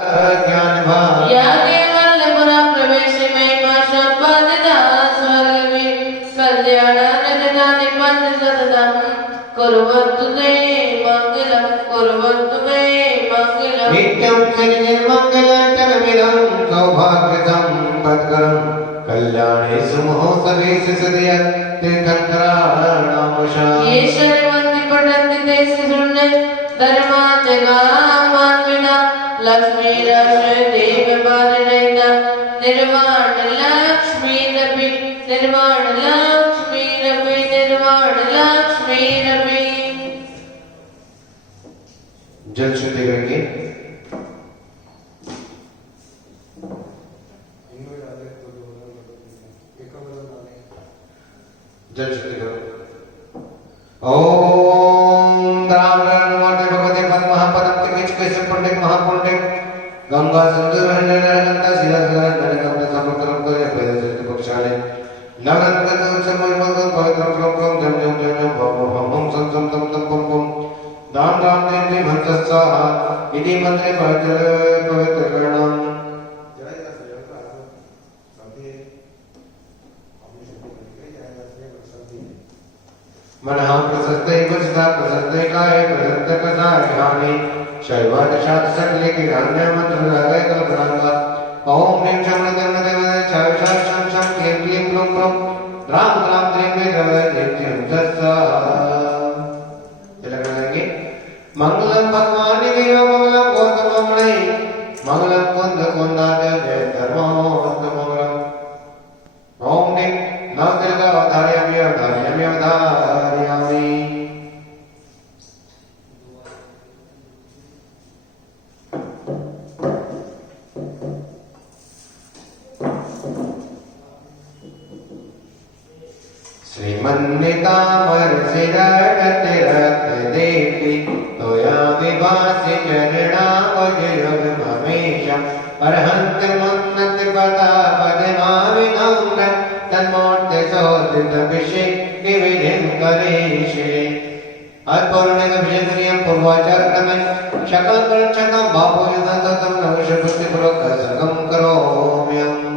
ज्ञान भाग या केवल पुरा प्रवेश में माशोत्पादिता स्वर्ग में कल्याण रजना निपन्न सततम कुर्वन्तु ते मंगलम कुर्वन्तु मे मंगलम नित्यं श्रीनिर्मङ्गलटनमिदं सौभाग्यसम्पत्करं कल्याणेषु महोत्सवेषु सदय तीर्थङ्कराणामुषा ये शर्वन्ति पठन्ति ते शृण्य धर्मा जगामात्मिना लक्ष्मीराश्रय देवपादरहिता निर्वाण लक्ष्मीरपि निर्वाण लक्ष्मीरपि निर्वाण लक्ष्मीरपि। जल शुद्धि करेंगे। जल शुद्धि करो। ओम राम राम नमोते भगवते पद्महापदम किचकैसे पंडित महापुंडित गंगा सिंधु नरगंगा शिला नरगंगा समुद्रम को प्रदेश पक्षाले नगंगा समयमग पवित्रम प्रम जम जम जम जम भम हम सम सम तम तम पम पम दान दान देवी भक्तस्सा इति मंत्रे पवित्र करणम मनः प्रशस्ते वचसा प्रशस्ते काय प्रशस्त कसाय हानि शैवाद शात सकले के अन्य मंत्र लगे कल्पनांगा ओम ह्रीं शम धर्म देव छाय शम शम शम क्लीं क्लीं क्लुं क्लुं राम राम द्रीं वे द्रव नित्यं तस्सा चला करेंगे मंगलम भगवान देव मंगलम गौतम मुनि मंगलम कुंद कुंदाद जय धर्मोस्त मंगलम ओम ह्रीं नवदुर्गा अवतारयामि अवतारयामि अवतारयामि श्रीमन्नितामर सिरगति रत्न देवी तोया विभासि चरणा वज्रयुग ममेशम अर्हन्त मुन्नत पदा पद्माविनम्र तन्मूर्ते सोदित अभिषेक निवेदन करेशे अपूर्णिक पूर्वाचरणम शकल कर्चकम बापो यदन्तम नवशक्ति पूर्वक सर्गम करोम्यहम्।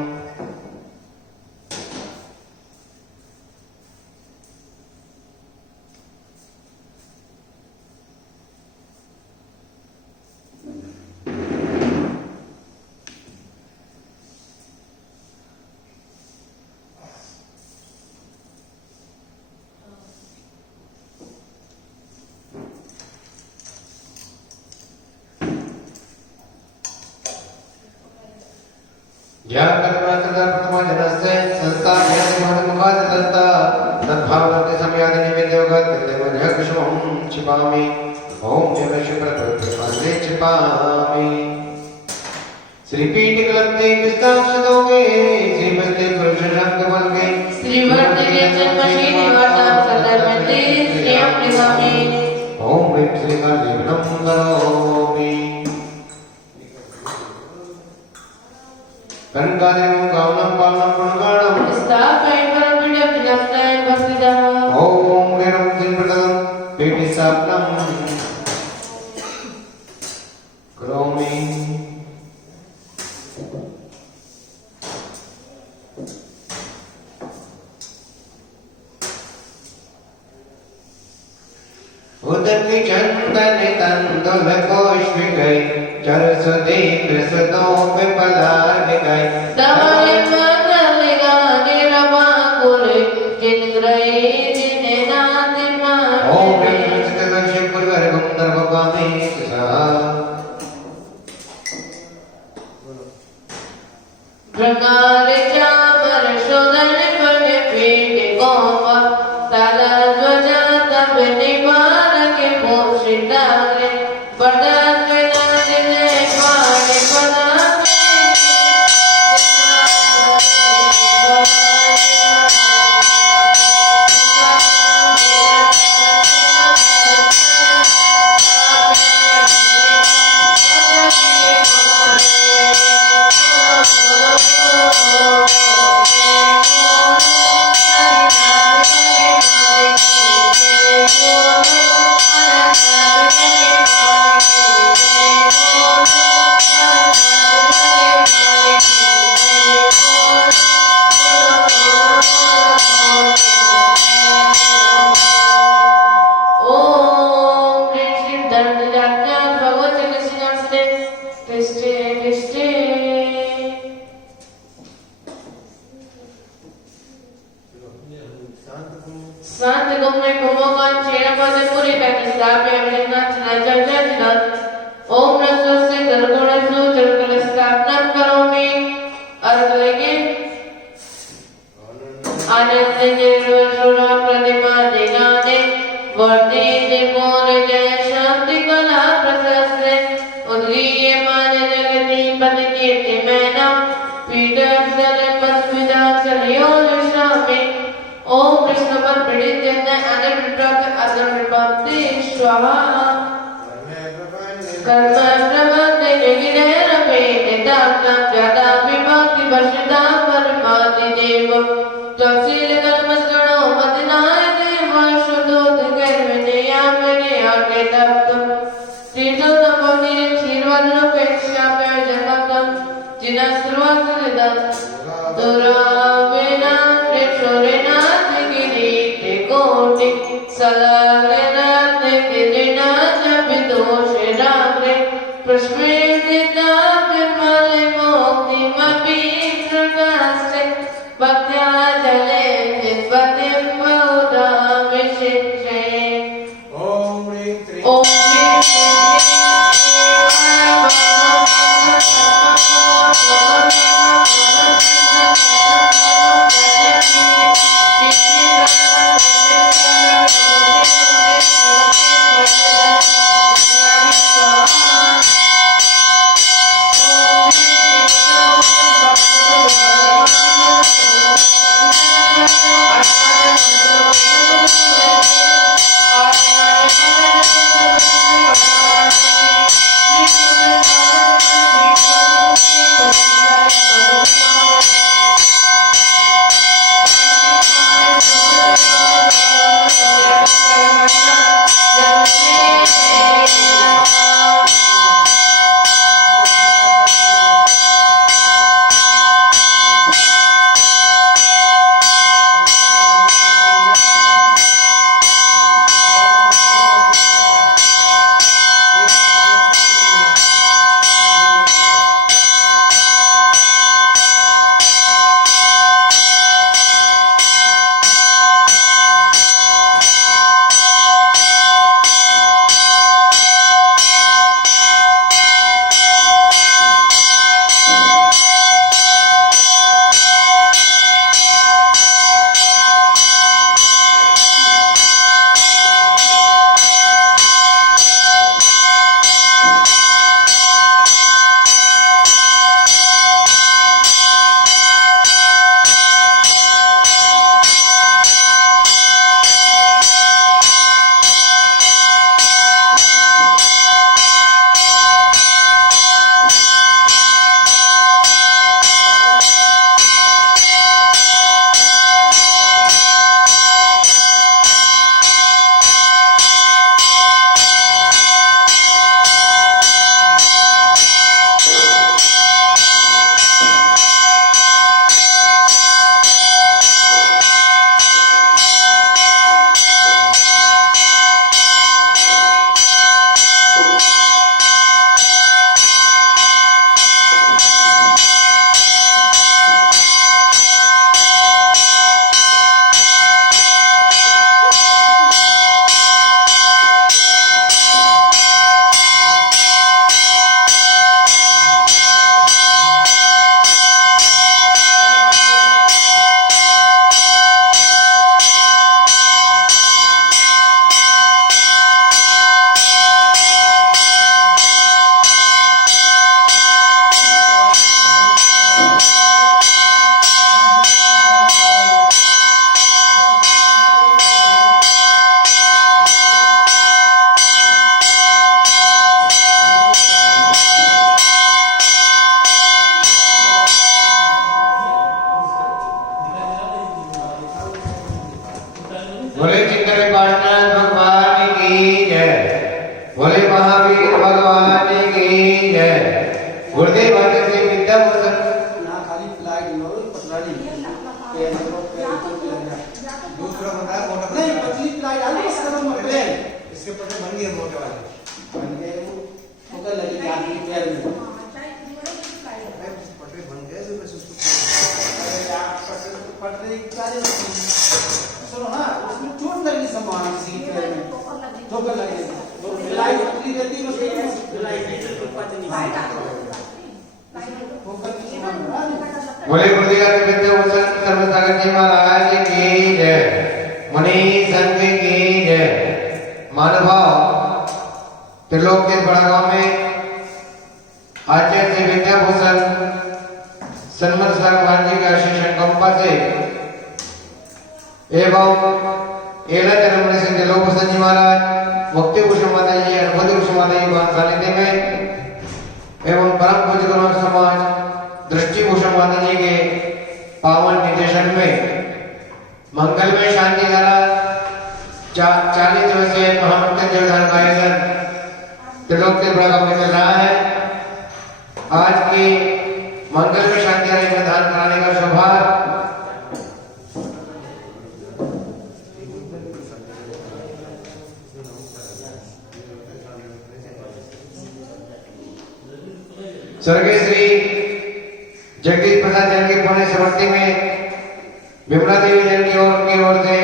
Oh तिष्ठे तिष्ठे शांत गुम्मे कुमोगन चेरपद पुरी कटि स्थाप्य अभिनंदन चला चला ओम नमस्ते दर्गुणसु चरकल स्थापना करोमि अर्घ्य आनंद निर्वशुरा प्रतिमा दिगाने वर्धि देवोर जय शांति कला प्रशस्ते उद्गीय मान जगति पद कीर्ति मैना पीटर जल पद्मिदा चलियो विश्रामे ओम कृष्ण पद पीड़ित जन अनर विप्राप्त अदर विप्राप्ति स्वाहा कर्म प्रबंध जगिरे रपे निदान व्यादा विभक्ति वर्षिता परमादि देव त्वसील कलमस्गणो मदिनाय देव शुद्धोद गर्विनया मेरे आगे तप्त तीर्थो तपवनीर क्षीरवदन पेक्षा पे जन्मकम जिना सर्वसुनिदं दुरावेना त्रिशूलेना त्रिगिरि त्रिकोटि सलालेना त्रिगिरिना विदोषेनाग्रे प्रश्वेदिता विमले मोक्तिमपि प्रकाशे भक्त्या जले निस्पतिं बहुधामिषिक्षे ओम ह्रीं क्लीं ओम बोले चिंतन पाटनाथ भगवान की जय। बोले महावीर भगवान की जय। गुरुदेव आदि से विद्या वसन ना खाली फ्लाइट लो पतली पे दूसरा बंदा मोटा नहीं पतली फ्लाइट आलू इसका नाम प्लेन इसके ऊपर बन गया मोटा वाला बन गया वो लगी आदमी पैर में बोले गुरुदेव विद्याभूषण सर्वसागर जी महाराज की जय, मुनि संघ की जय। मानभाव त्रिलोक के बड़गांव में आचार्य श्री विद्याभूषण सन्मत भगवान जी के आशीष कंपा से एवं एला जन्म से त्रिलोकभूषण जी महाराज, मुक्ति भूषण माता जी, अनुभूति भूषण माता जी के सानिध्य में एवं परम पूज्य गुरु समाज दृष्टि भूषण माता जी के पावन निर्देशन में मंगलमय शांति धारा 40 दिवसीय महामंत्र देवदान का आयोजन त्रिलोक के बड़गांव में चल रहा है। आज की मंगलमय शांति धारा में दान कराने का सौभाग्य स्वर्गीय श्री जगदीश प्रसाद जैन की पुण्य स्मृति में विमला देवी जैन की ओर से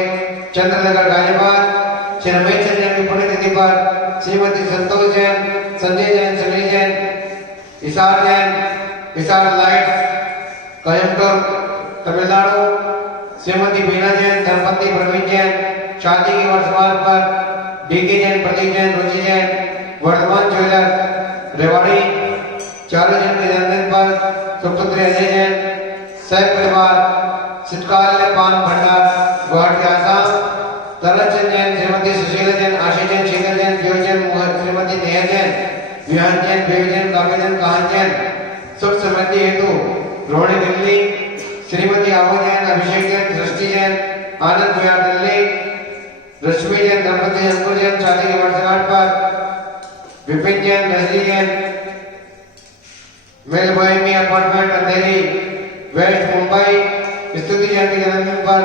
चंद्रनगर गाजियाबाद, श्री रमेश जैन की पुण्यतिथि पर श्रीमती संतोष जैन, संजय जैन, सुनील जैन, इशार जैन, इशार लाइट कोयम्बटूर तमिलनाडु, श्रीमती बीना जैन, धर्मपति प्रवीण जैन शादी की वर्षगांठ पर डीके जैन, प्रतीक जैन, रुचि जैन, वर्धमान ज्वेलर रेवाड़ी 4 जन के जन्मदिन पर सुपुत्री अजय जैन, सह परिवार चित्कालय पान भंडार गुवाहाटी आसाम, तरनचंद जैन, श्रीमती सुशीला जैन, आशीष जैन, शीतल जैन, देव जैन, श्रीमती नेहा जैन, विहान जैन, देव जैन, काव्य जैन, काहन जैन सुख समृद्धि हेतु रोहिणी दिल्ली, श्रीमती आवो जैन, अभिषेक जैन, दृष्टि जैन, आनंद विहार दिल्ली, रश्मि जैन, दंपति अंकुर जैन शादी की वर्षगांठ पर विपिन जैन, नजरी जैन, मेल बोहेमी अपार्टमेंट अंधेरी वेस्ट मुंबई, स्तुति जैन के जन्मदिन पर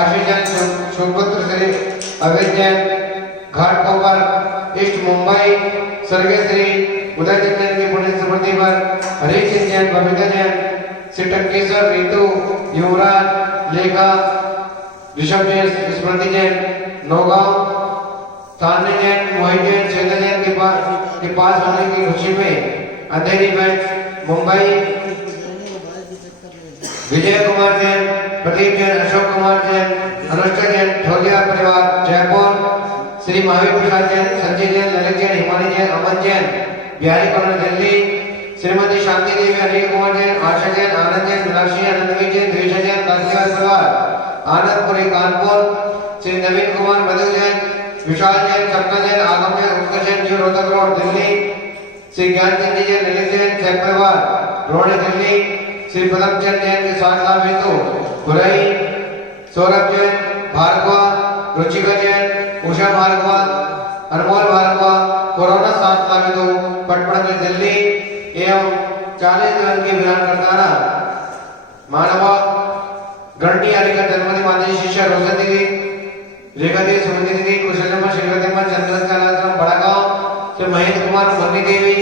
आशीष जैन, सुपुत्र श्री अभय जैन, घाटकोपर ईस्ट मुंबई, स्वर्गीय श्री उदय जैन की पुण्य स्मृति पर हरीश जैन, बबीता जैन, श्री टंकेश्वर, रितु, युवराज, लेखा, ऋषभ जैन, स्मृति जैन, नौगांव, तान्य जैन, मोहित जैन, श्वेता जैन के पास होने की खुशी में अंधेरी वेस्ट मुंबई, विजय कुमार जैन, प्रदीप जैन, अशोक कुमार जैन, अनुष्का जैन, ठोलिया परिवार जयपुर, श्री महावीर प्रसाद जैन, संजय जैन, ललित जैन, हिमानी जैन, अमन जैन, बिहारी कॉलोनी दिल्ली, श्रीमती शांति देवी, अनिल कुमार जैन, आशा जैन, आनंद जैन, मीनाक्षी, आनंदवी जैन, द्वेषा जैन, काशीवास परिवार आनंदपुरी कानपुर, श्री नवीन कुमार, मधु जैन, विशाल जैन, सपना जैन, आगम जैन, उत्कर्ष जैन, जीव रोहतक रोड दिल्ली, श्री ज्ञान चंद जैन, ललित जैन, सह परिवार रोहिणी दिल्ली, श्री पदम चंद जैन के स्वास्थ्य लाभ हेतु खुरई, सौरभ जैन, भार्गवा, रुचिका जैन, उषा भार्गवा, अनमोल भार्गवा कोरोना स्वास्थ्य लाभ हेतु पटना में दिल्ली एवं 40 जन के विधान करताना मानवा गणनी आदि का जन्मदिन माननीय शिष्य रोशन दीदी, रेखा देवी, सुमति दीदी, कुशलम्मा, श्रीवतीम्मा, चंद्रन कालाश्रम बड़ागांव, श्री महेंद्र कुमार, मुन्नी देवी,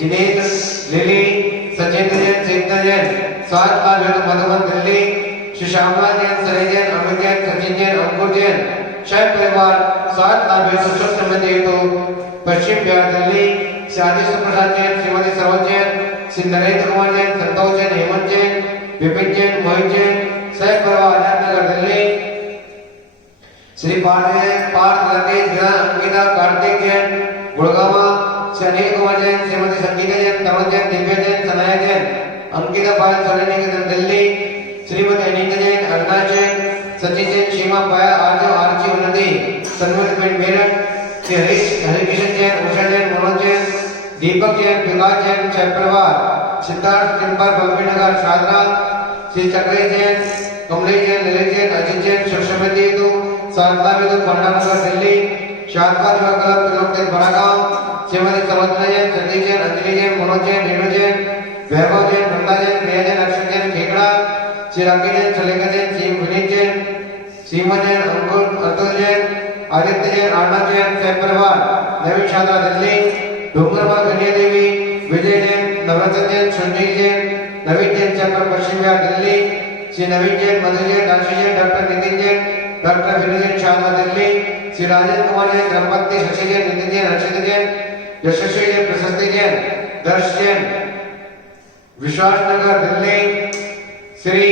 जिनेन्द्र, लिली, सचेंद्र जैन, चेतना जैन, स्वास्थ्य लाभ हेतु मधुबन दिल्ली, श्री श्यामलाल जैन, सरे जैन, अमित जैन, सचिन जैन, अंकुर जैन, शैव परिवार स्वास्थ्य लाभ हेतु सुख समृद्धि हेतु पश्चिम बिहार दिल्ली, श्री आदित्य प्रसाद जैन, श्रीमती सरोज जैन, श्री नरेंद्र कुमार जैन, संतोष जैन, हेमंत जैन, विपिन जैन, मोहित जैन, सह परिवार आजादनगर दिल्ली, श्री पार्थ रतेश, अंकिता, कार्तिक जैन, गुड़गांव, श्री अनिल कुमार जैन, श्रीमती संगीता जैन, तरुण जैन, दिव्या जैन, सनाया जैन, अंकिता पाल, सोनी निकेतन दिल्ली, श्रीमती अनीता जैन, अविनाश जैन, सचिन जैन, सीमा पाया, आर्जव, आरची उन्नति, सन्मति पेट मेरठ, श्री हरिकिशन जैन, उषा जैन, मनोज जैन, दीपक जैन, विकास जैन, सह परिवार सिद्धार्थ टिम्बर, बल्बीनगर, शादरा, श्री चक्रे जैन, कमलेश जैन, ललित जैन, अजित जैन, सुख समृद्धि हेतु सारदा हेतु पंडानगर दिल्ली, शादका युवा क्लब त्रिलोक के बड़ागांव, श्रीमती सरोजना जैन, सतीश जैन, अंजलि जैन, मनोज जैन, रेणु जैन, वैभव जैन, वृंदा जैन, प्रिया जैन, अक्षय जैन, खेकड़ा, श्री राकी जैन, सुलेखा जैन, श्री विनीत जैन, सीमा जैन, अंकुर, अतुल जैन, आदित्य जैन, अर्णव जैन, सह परिवार नवीन शादरा दिल्ली, डूंगरवा, कन्या देवी, विजय जैन, नवरत्न जैन, सुनील जैन, नवीन जैन, चक्र पश्चिम बिहार दिल्ली, श्री नवीन जैन, मधु जैन, राशि जैन, डॉक्टर नितिन जैन, डॉक्टर विनू जैन, शादरा दिल्ली, श्री राजेंद्र कुमार जैन, धर्मपति शशि जैन, नितिन जैन, हर्षित जैन, यशस्वी जैन, प्रशस्ति जैन, दर्श जैन, विश्वास नगर दिल्ली, श्री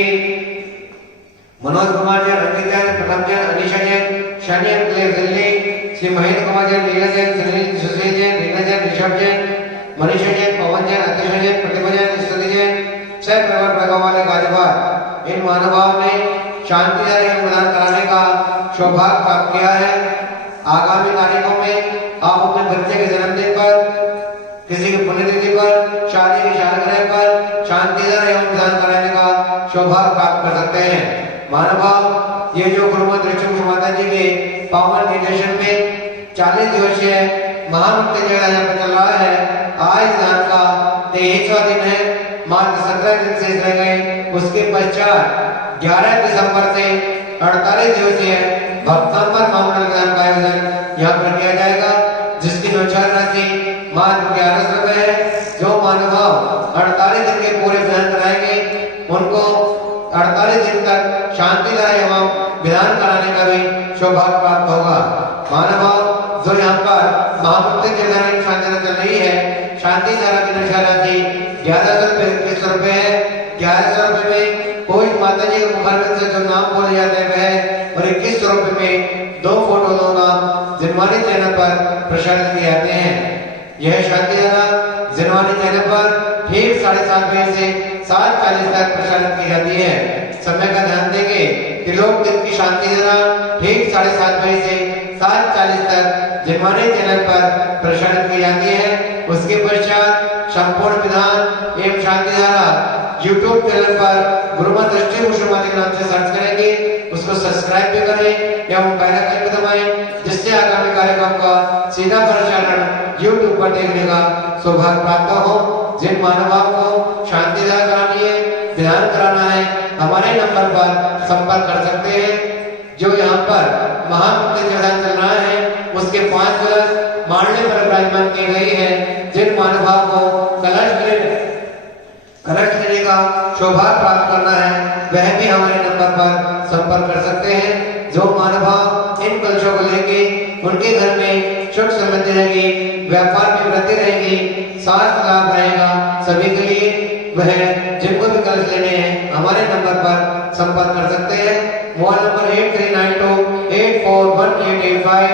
मनोज कुमार जैन, रंजित जैन, प्रथम जैन, अनिशा जैन, शनि अंकलेव दिल्ली, श्री महेंद्र कुमार जैन, लीला जैन, सुशील जैन, रीना जैन, ऋषभ जैन, मनीषा जैन, पवन जैन, अतिशा जैन, प्रतिभा जैन, स्तुति जैन, सह परिवार प्रगम वाले गाजीपुर। इन महानुभाव ने शांति एवं प्रदान कराने का सौभाग्य प्राप्त किया है। आगामी तारीखों में आप अपने बच्चे के जन्मदिन पर, किसी की पुण्यतिथि पर, शादी की सालगिरह पर शांतिदार एवं प्रदान कराने का सौभाग्य प्राप्त कर सकते हैं। महानुभाव, ये जो गुरुमत ऋषभ माता जी के पावन निर्देशन में 40 दिवसीय महामृत्यु यहाँ पर चल रहा है। आज दान का 23वां दिन है, मात्र 17 दिन शेष रह गए। उसके पश्चात 11 दिसंबर से 48 दिवसीय भक्तांबर महामंडल दान का आयोजन यहाँ पर किया जाएगा, जिसकी नौछार राशि मात्र 1100 रुपए है। जो महानुभाव 48 दिन के पूरे विधान कराएंगे उनको 48 दिन तक शांतिदायक एवं विधान कराने का भी सौभाग्य प्राप्त होगा। महानुभाव, जो यहाँ पर महामृत्यु शांति चल रही है, शांति धारा की नशा राशि 1100 रुपए है। 1100 रुपए में कोई माता जी के मुखारबिंद से जो नाम बोले जाते हैं और 2100 रुपए में 2 फोटो 2 नाम जिनवानी चैनल पर प्रसारित किए जाते हैं। यह शांति धारा जिनवानी चैनल पर ठीक 7:30 बजे से 7:40 तक प्रसारित की जाती है। समय का ध्यान देंगे, त्रिलोक दिन की शांति धारा ठीक 7:30 बजे से 7:40 तक जिनवानी चैनल पर प्रसारित की जाती है। उसके पश्चात संपूर्ण विधान एवं शांति धारा YouTube चैनल पर गुरुमत दृष्टि मुश्रमाती के नाम से सर्च करेंगे, उसको सब्सक्राइब भी करें एवं बेल आइकन भी दबाएं, जिससे आगामी कार्यक्रम का सीधा प्रसारण YouTube पर देखने का सौभाग्य प्राप्त हो। जिन महानुभाव को शांति धारा करानी है, ध्यान कराना है, हमारे नंबर पर संपर्क कर सकते हैं। जो यहाँ पर महामृत्यु विधान चल रहा है, उसके 5 कलश मांडले पर विराजमान की गई है। जिन महानुभाव को कलश लेने का सौभाग्य प्राप्त करना है, वह भी हमारे नंबर पर संपर्क कर सकते हैं। जो महानुभाव इन कलशों को लेंगे, उनके घर में सुख समृद्धि रहेगी, व्यापार में वृद्धि रहेगी, स्वास्थ्य लाभ रहेगा सभी के लिए। वह जिनको भी कलश लेने हैं, हमारे नंबर पर संपर्क कर सकते हैं। मोबाइल नंबर 8392841885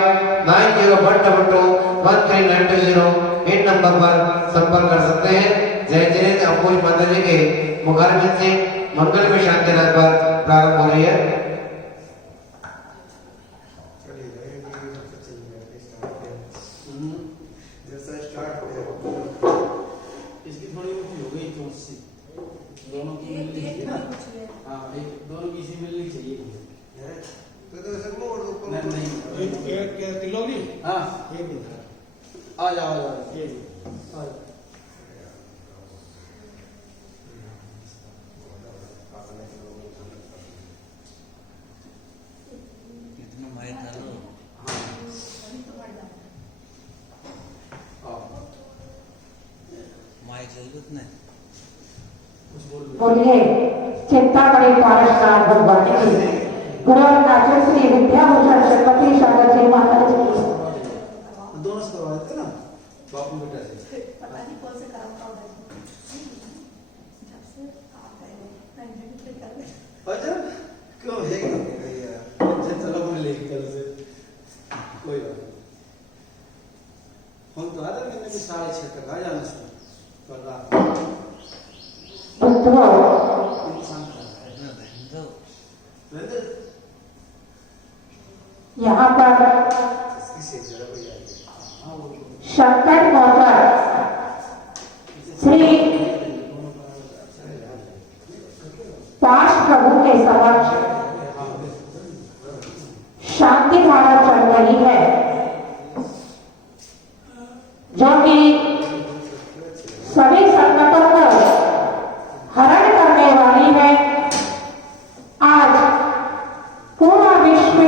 9012221390 इन नंबर पर संपर्क कर सकते हैं। जय जय अम्बुज माता जी के मुखारबिंद से मंगल में शांति रात पर प्रारंभ हो रही है। इसकी थोड़ी हो गई तो दोनों की मिलनी ना। हाँ, एक दोनों की सी मिलनी चाहिए। नहीं तिलोरी। हाँ, आ जाओ बोलिए चिंता बड़ी पारसनाथ भगवान की। गुरु नाचन श्री विद्याभूषण श्रीमती शंकर जी माता जी दोनों से करवा देते ना, बापू बेटा से। पता नहीं कौन से कराता अच्छा, क्यों है चलो मैं लेके कल से कोई बात नहीं। हम तो आधे महीने में 6:30 तक आ जाना से पर रात यहाँ पर शंकर मौका श्री पाश प्रभु के समक्ष शांति धारा चल रही है, जो कि सभी संकटों को हरण करने वाली है। आज पूरा विश्व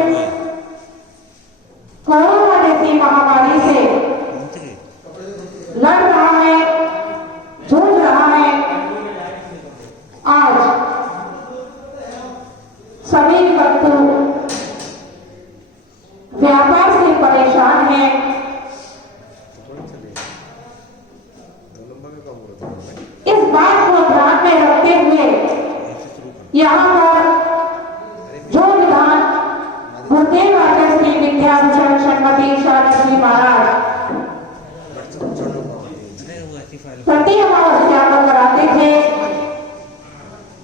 कोरोना जैसी महामारी से लड़ रहा है, जूझ रहा है। आज यहाँ पर जो विधान गुरुदेव आचार्य श्री विद्याभूषण श्रीमती शारदा जी महाराज प्रति अमावस्या को कराते थे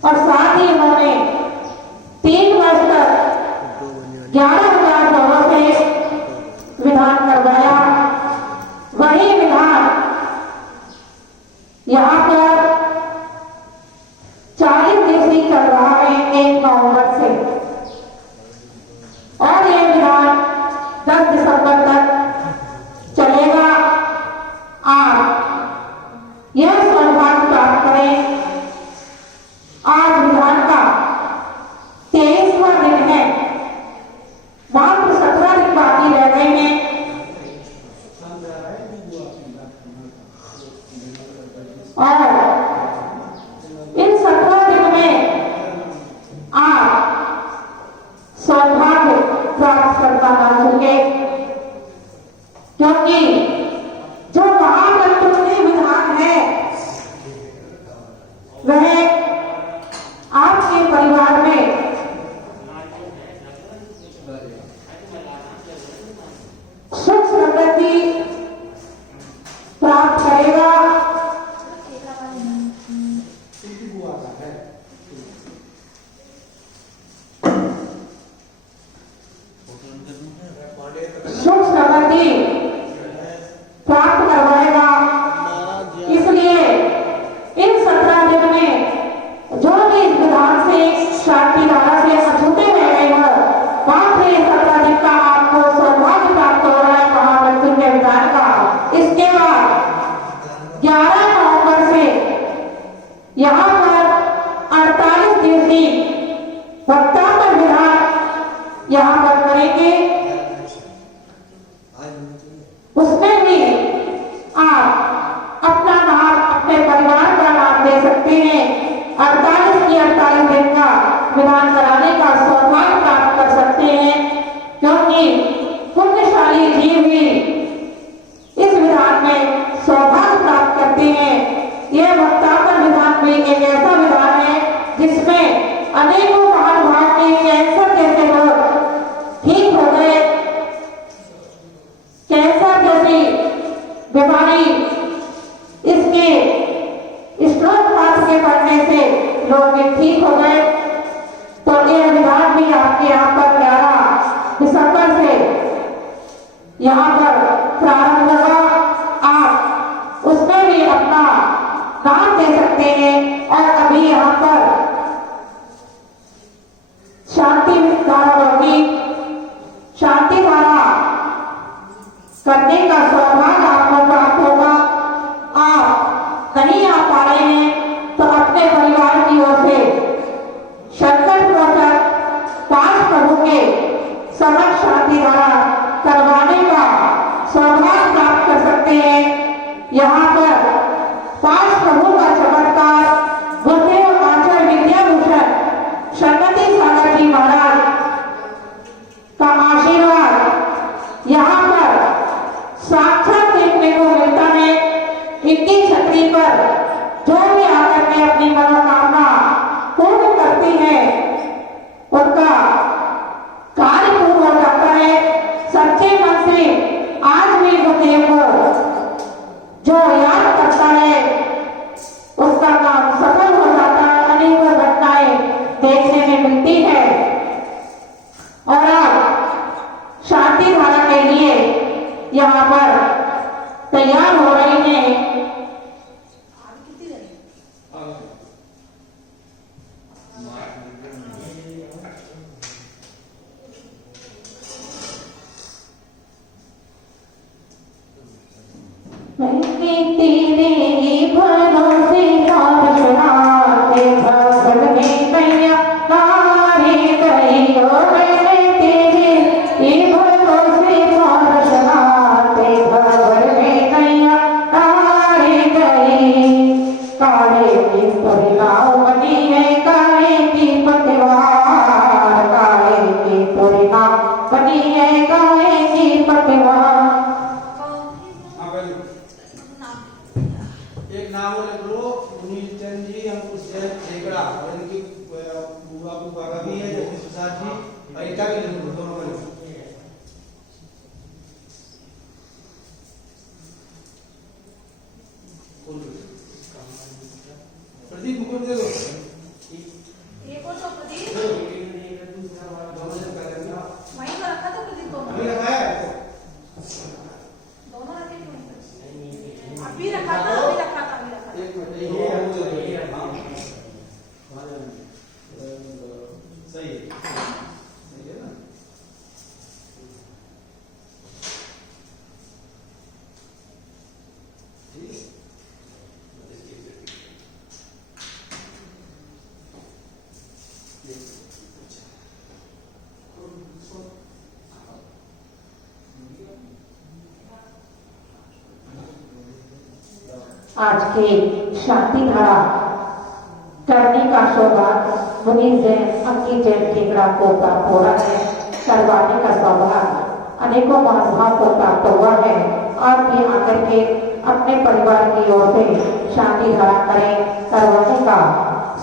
और साथ ही उन्होंने 3 वर्ष तक 11,000 लोगों से विधान करवाया। वही विधान यहाँ पर 40 दिवसीय चल रहा है 1 नवंबर से, और यह विधान 10 दिसंबर तक चलेगा। आप यह सौभाग्य प्राप्त करें। आज विधान का 23वां दिन है, मात्र 17 दिन बाकी रह गए हैं और इन 17 दिन में आप सौभाग्य प्राप्त करना ना चुके, क्योंकि जो महामंत्री विधान है वह आपके परिवार में सुख समृद्धि प्राप्त करेगा। सुख समृद्धि प्राप्त करवाएगा। इसलिए इन 17 दिन में जो भी इस विधान से शांति धारा से अछूते रह गए हो, मात्र 17 दिन का आपको सौभाग्य प्राप्त हो रहा है महामृत्यु के विधान का। इसके बाद 11 नवंबर से यहाँ पर 48 दिवसीय भक्तांतर विधान यहाँ पर करेंगे। उसमें भी आप अपना नाम, अपने परिवार का नाम दे सकते हैं। 48 दिन का विधान कराने का सौभाग्य प्राप्त कर सकते हैं, क्योंकि पुण्यशाली जीव भी इस विधान में सौभाग्य प्राप्त करते हैं। यह भक्तांतर विधान भी एक ऐसा विधान है जिसमें अनेकों महानुभाव के कैंसर जैसे रोग ठीक हो गए। कैंसर जैसी बीमारी, इसके स्ट्रोक पास के पड़ने से लोग ठीक हो गए। तो यह विधान भी आपके यहाँ पर 11 दिसंबर से यहाँ पर प्रारंभ होगा। आप उसमें भी अपना नाम दे सकते हैं। और अभी यहाँ पर शांति धारा होगी, शांति धारा करने का सौभाग्य आपको प्राप्त होगा। आप नहीं आ पा रहे हैं तो अपने परिवार की ओर से शंकर प्रोचक 5 प्रभु के समक्ष शांति धारा करवाने का सौभाग्य प्राप्त कर सकते हैं। यहाँ पर 5 प्रभु का चमत्कार गुरुदेव आचार्य विद्याभूषण श्रीमती सागर जी महाराज का आशीर्वाद यहाँ पर साक्षात देखने को मिलता है। इनकी छतरी पर जो भी आकर के अपनी मनोकामना पूर्ण करती है उनका कार्य पूर्ण हो जाता है। सच्चे मन से आज भी गुरुदेव को जो याद करता है उसका काम सफल हो जाता है। अनेकों घटनाएं देखने में मिलती है। और अब शांति धारा के लिए यहाँ पर तैयार हो रही हैं। तेरे भरोसे और सुनाते भगत में नैया नारे गई हो। तेरे भरोसे और सुनाते भगत में नैया नारे गई। काले की परिणाम बनी है काले की पतवार, काले की परिणाम बनी है काले की पतवार। एक नाम लिख लो, मुनील चंद जी, अंकुश जैन, इनकी मुझको दे दो एक और तो प्रदीप दूसरा वाला दोनों से कर लेंगे वहीं पर रखा था प्रदीप अभी दोनों रखा है दोनों रखे थे वहीं पर अभी रखा था अभी रखा था अभी रखा था एक मिनट ये हम जो ये सही है ना आज के शांति धारा करने का सौभाग्य मुनि जैन अंकित जैन ठेकड़ा को प्राप्त हो रहा है। करवाने का सौभाग्य अनेकों महानुभाव को प्राप्त हुआ है। आप भी आकर के अपने परिवार की ओर से शांति धारा करें, करवाने का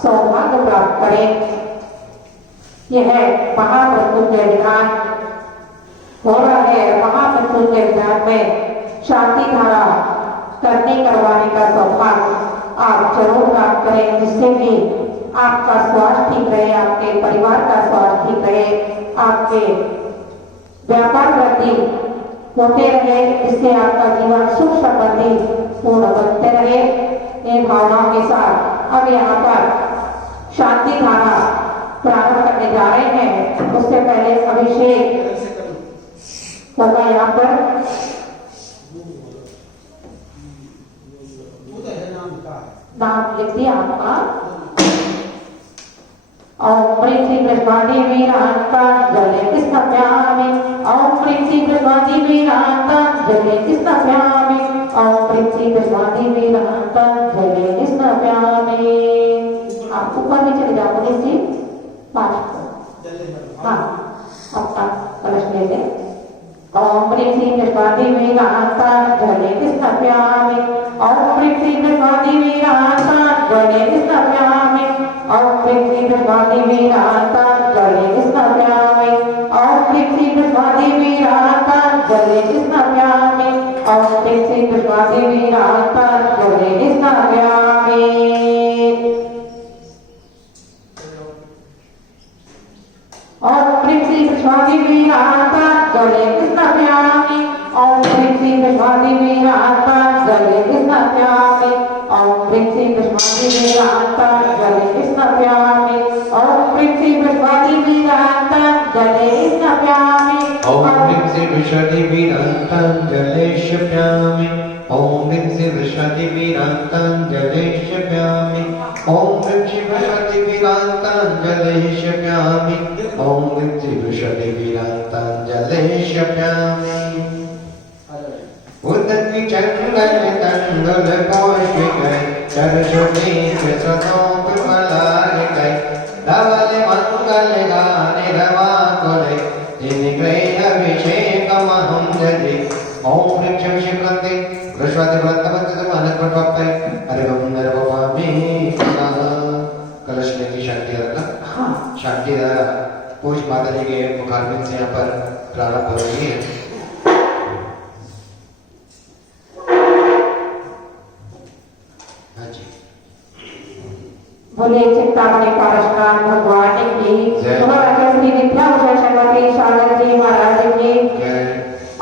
सौभाग्य प्राप्त करें। यह महामृत्युंजय विधान हो रहा है। महामृत्युंजय विधान में शांति धारा करने करवाने का सौभाग्य आप जरूर प्राप्त करें, जिससे कि आपका स्वास्थ्य ठीक रहे, आपके परिवार का स्वास्थ्य ठीक रहे, आपके व्यापार वृद्धि होते रहे, जिससे आपका जीवन सुख समृद्धि पूर्ण बनते रहे। इन भावनाओं के साथ अब यहाँ पर शांति धारा प्रारंभ करने जा रहे हैं। उससे पहले अभिषेक होगा यहाँ पर। नाम लिख दिया आपका। ओम प्रीति श्री ब्रह्मांडी वीरांता जले कृष्ण प्यामी। ओम प्रीति श्री ब्रह्मांडी वीरांता जले कृष्ण प्यामी। ओम प्रीति श्री ब्रह्मांडी वीरांता जले कृष्ण प्यामी। आप ऊपर भी चले जाओ मुनीष जी, पाँच। हाँ, आपका कलश ले लें। ओम प्रीति ब्रह्मांडी वीरांता जले कृष्ण प्यामी। ओम प्रीति ब्रह्मांडी वीरांता जले कृष्ण प्यामी। ओम प्रीति ब्रह्मांडी वीरांता जले कृष्ण प्यामी। ओम प्रीति ब्रह्मांडी वीरांता जले कृष्ण प्यामी। ओम प्रीति ब्रह्मांडी वीरांता जले कृष्ण प्यामी। ओम प्रीति ब्रह्मांडी वीरांता जले कृष्ण प्यामी। ओम प्रीति ब्रह्मांडी वीरांता जले कृष्ण प्यामी। ओम प्रीति ब्रह्मांडी वीरांता जले कृष्ण प्यामी। ओम प्रीति ब्रह्मांडी वीरांता जले कृष्ण प्यामी। ओम ह्रीं श्री विश्वति वीरांतं जलेश प्यामि। ओम ह्रीं श्री विश्वति वीरांतं जलेश प्यामि। ओम ह्रीं श्री विश्वति वीरांतं जलेश प्यामि। ओम ह्रीं श्री विश्वति वीरांतं जलेश प्यामि। उदकी चंगल तंडुल पौष्टिक चरचुनी सदोप मलारिक धवल मंगल गाने रवा कुले जिनिग्रह अभिषेक महं जदि। ओम ह्रीं श्री शिवकंते वृषवादि व्रतवंत अनप्रपक्ते हरिवं नरवपामि। कलश में की शांति रखना। शांति पूज माता जी के मुखारबिंद से यहाँ पर प्रारंभ हो रही है। बोले चिंतामणि पारशुराम भगवान की जय। श्री विद्याभूषण सरस्वती सागर जी महाराज की जय।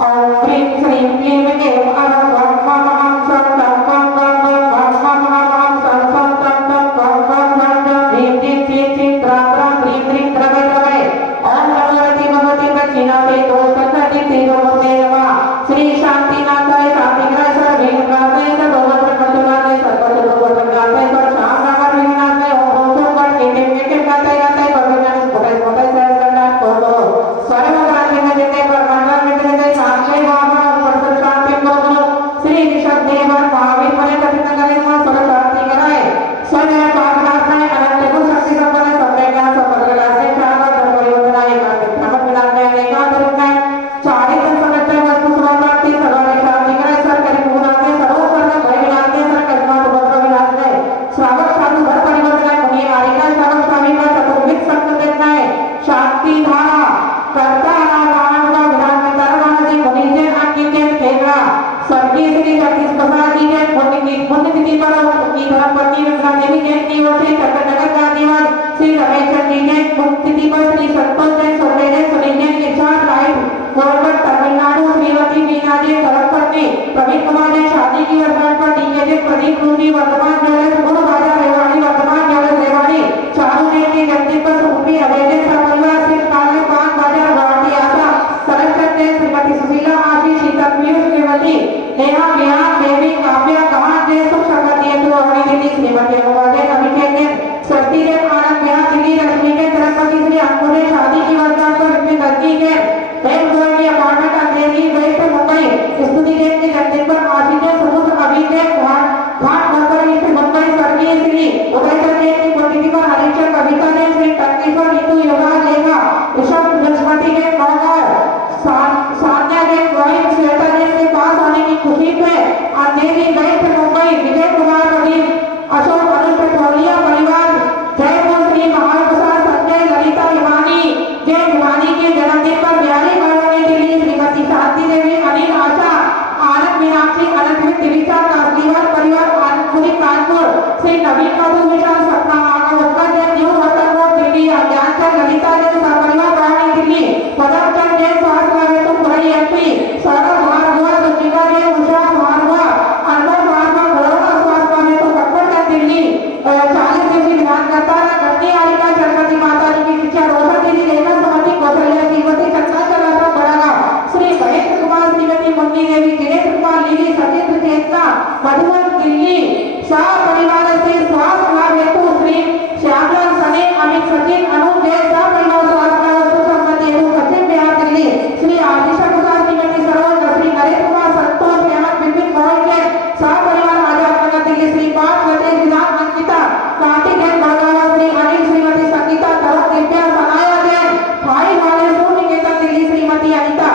ओम ह्रीं श्रीं क्लीं ऐं अरं वं मं महं सं तं वं वं वं वं मं महं सं सं तं तं वं वं वं वं ह्रीं ह्रीं श्रीं श्रीं त्रां त्रां ह्रीं ह्रीं द्रवै द्रवै। ओम नमो रति भगवती दक्षिणाते तो सन्नति तेजोमते नमः। श्री शांतिनाथाय शांतिग्रह सर्वेन्द्राय सर्वत्र मधुनाथाय सर्वसुभद्रगाय सर्वशामनाय विघ्नाय ओम सुपर के गाते गाते भगवान मोटे मोटे सहस्रनाम को सर्वग्राम में देते परमात्मा में देते शांति भाव परम शांति को तिथि पर हरिचंद कविता ने श्री टंकेश्वर नीतू युवराज लेखा ऋषभ बृहस्पति ने कौर सान्या ने रोहित श्वेता ने के पास आने की खुशी पे अंधेरी गए थे मुंबई विजय कुमार प्रदीप अशोक अनुष्ठ ठोलिया परिवार जयपुर श्री महाप्रसाद संजय ललिता हिमानी जय हिमानी के जन्मदिन पर बिहारी करोड़ ने दिल्ली श्रीमती शांति देवी अनिल आशा आनंद मीनाक्षी अनंत तिरिचा कासलीवाल परिवार आनंदपुरी कानपुर श्री नवीन मधु विशाल सपना आगा उत्तर जैन न्यू हटरकोट दिल्ली ज्ञानचंद ललिता जैन परिवार रानी दिल्ली पदमचंद जैन स्वास्थ्य नगर तो पुरई एमपी सौरभ भार्गवा रुचिका जैन उषा भार्गवा अनवर भार्गवा कोरोना स्वास्थ्य नगर तो पटना दिल्ली 40 दिन की ध्यान करता है गन्नी आलिका सरस्वती माता जी की शिक्षा रोशन दीदी लेखा समति कौशल्या श्रीमती चंद्रा चलाता बड़ागा श्री महेंद्र कुमार श्रीमती मुन्नी देवी जिनेन्द्र कुमार लीली सचित्र चेतना मधुबन दिल्ली शाह परिवार से स्वास्थ्य लाभ हेतु श्री श्यामलाल सने अमित सचिन अनुप जैन शाह परिवार स्वास्थ्य लाभ हेतु संबंधी हेतु पश्चिम बिहार दिल्ली श्री आदिशा कुमार श्रीमती सरोज श्री नरेश कुमार संतोष हेमंत विपिन मोहन जैन शाह परिवार आजाद नगर दिल्ली श्री पांच लतेश विधान अंकिता कार्तिक जैन बड़गावा श्री अनिल श्रीमती संगीता तरुण दिव्या सनाया जैन भाई वाले सोम निकेतन दिल्ली श्रीमती अनिता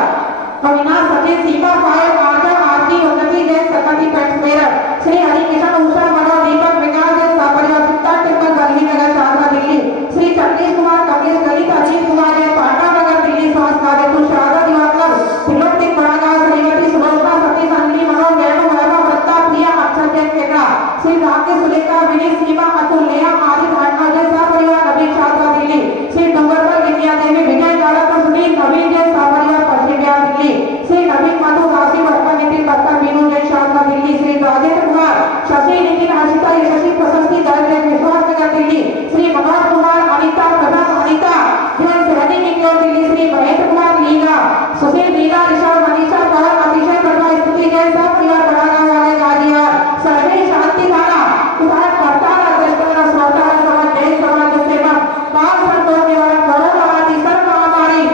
अविनाश सचिन सीमा फायर आर्जा आरती उन्नति जैन सकती पेट्स मेरठ श्री हरि किशन उषा मनो दीपक विकास जैन परिवार सिद्धार्थ टेम्पल गलगी नगर शारदा दिल्ली श्री चंद्रेश कुमार कमलेश गणित अजीत कुमार जैन पाटना नगर दिल्ली स्वास्थ्य कार्य तो शारदा दिवाकर तिलोक सिंह बड़ागा श्रीमती सुलोचना सतीश अंजलि मनोज वेणु वैभव वृत्ता प्रिया अक्षर जैन केकड़ा श्री राकेश सुलेखा विनीत सीमा अतुल नेहा आदि भाटना जैन शाह परिवार नवीन शारदा दिल्ली श्री डूंगरपुर विद्या देवी विजय जाड़कर सुनील नवीन जैन शाह परिवार पश्चिम बिहार दिल्ली श्री नवीन मधु राशि वर्मा नितिन बक्कर मीनू जैन शारदा दिल्ली श्री राजेंद्र कुमार शशि नितिन हर्षिता यशस्वी प्रशस्ति दर्ज विश्वास नगर दिल्ली श्री मनोज कुमार अनिता प्रधान अनिता जैन सहनी इंग्लैंड दिल्ली श्री महेंद्र कुमार लीला सुशील लीला ऋषभ मनीषा पवन अतिशय प्रभा स्तुति जैन सब परिवार बड़ागा वाले गाजियार सर्वे शांति धारा उदाहरण करतारा दृष्टारा स्वतारा समाज जैन समाज सेवक काल संतोष निवारण कोरोना आदि सर्व महामारी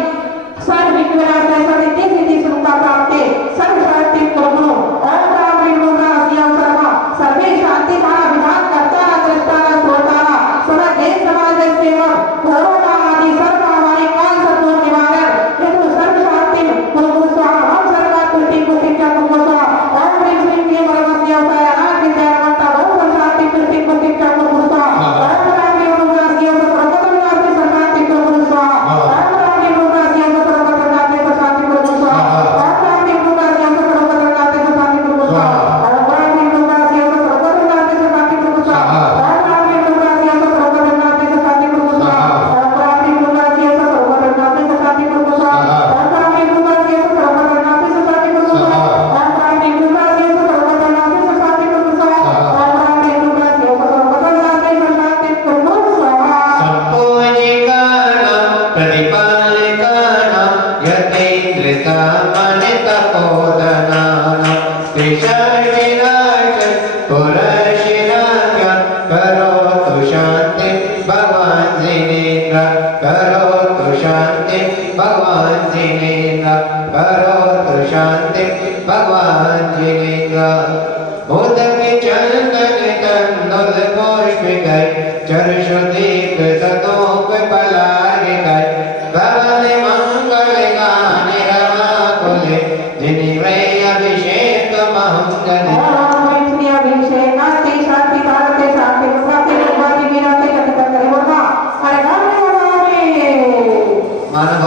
सर्व विघ्न विनाश सर्व सिद्धि सुखता प्राप्ति सर्व शांति प्रभु ओम राम विष्णु रासियम सर्वा सर्वे शांति धारा विधान करतारा दृष्टारा स्वतारा समाज जैन समाज सेवक कोरोना आदि सर्व महामारी काल संतोष निवारण हेतु सर्व शांति प्रभु स्वाहा हम सरकार तुलसी को शिक्षा को स्वाहा ओम ह्रीं श्रीं क्लीं वरदस्य अवताय अनाथ विद्यावंता ओम शांति तुलसी को शिक्षा को स्वाहा ओम राम विष्णु रासियम सर्वत्र नास्ति शांति प्रभु स्वाहा ओम राम विष्णु रासियम सर्वत्र नास्ति शांति प्रभु स्वाहा ओम राम विष्णु रासियम सर्वत्र नास्ति शांति प्रभु स्वाहा ओम राम विष्णु रासियम सर्वत्र नास्ति शांति प्रभु स्वाहा ओम राम विष्णु रासियम सर्वत्र नास्ति शांति प्रभु स्वाहा ओम राम विष्णु रासियम सर्वत्र नास्ति शांति प्रभु स्वाहा ओम राम विष्णु रासियम सर्वत्र नास्ति शांति प्रभु स्वाहा ओम राम विष्णु रासियम सर्वत्र नास्ति शांति प्रभु स्वाहा ओम राम विष्णु रासियम सर्वत्र नास्ति शांति प्रभु स्वाहा संपूजिकानां प्रतिपालकानां यतीन्द्रितामनितपोदनानां त्रिशशिराज पुरशिराज करोतु शान्ति भगवान् जिनेन्द्र करोतु शान्ति भगवान् जिनेन्द्र करोतु शान्ति भगवान् जिनेन्द्र मोदक चंदन तंदुल पुष्पिक चर्षुदीप सतोक पलायिक भवन मंगल गाने रमाकुले जिनिवे अभिषेक महंगल ओम श्री अभिषेक नास्ति शांति भारते शांति मुक्ति निर्वाति विनाते कथित करे बोलना अरे गाने मानव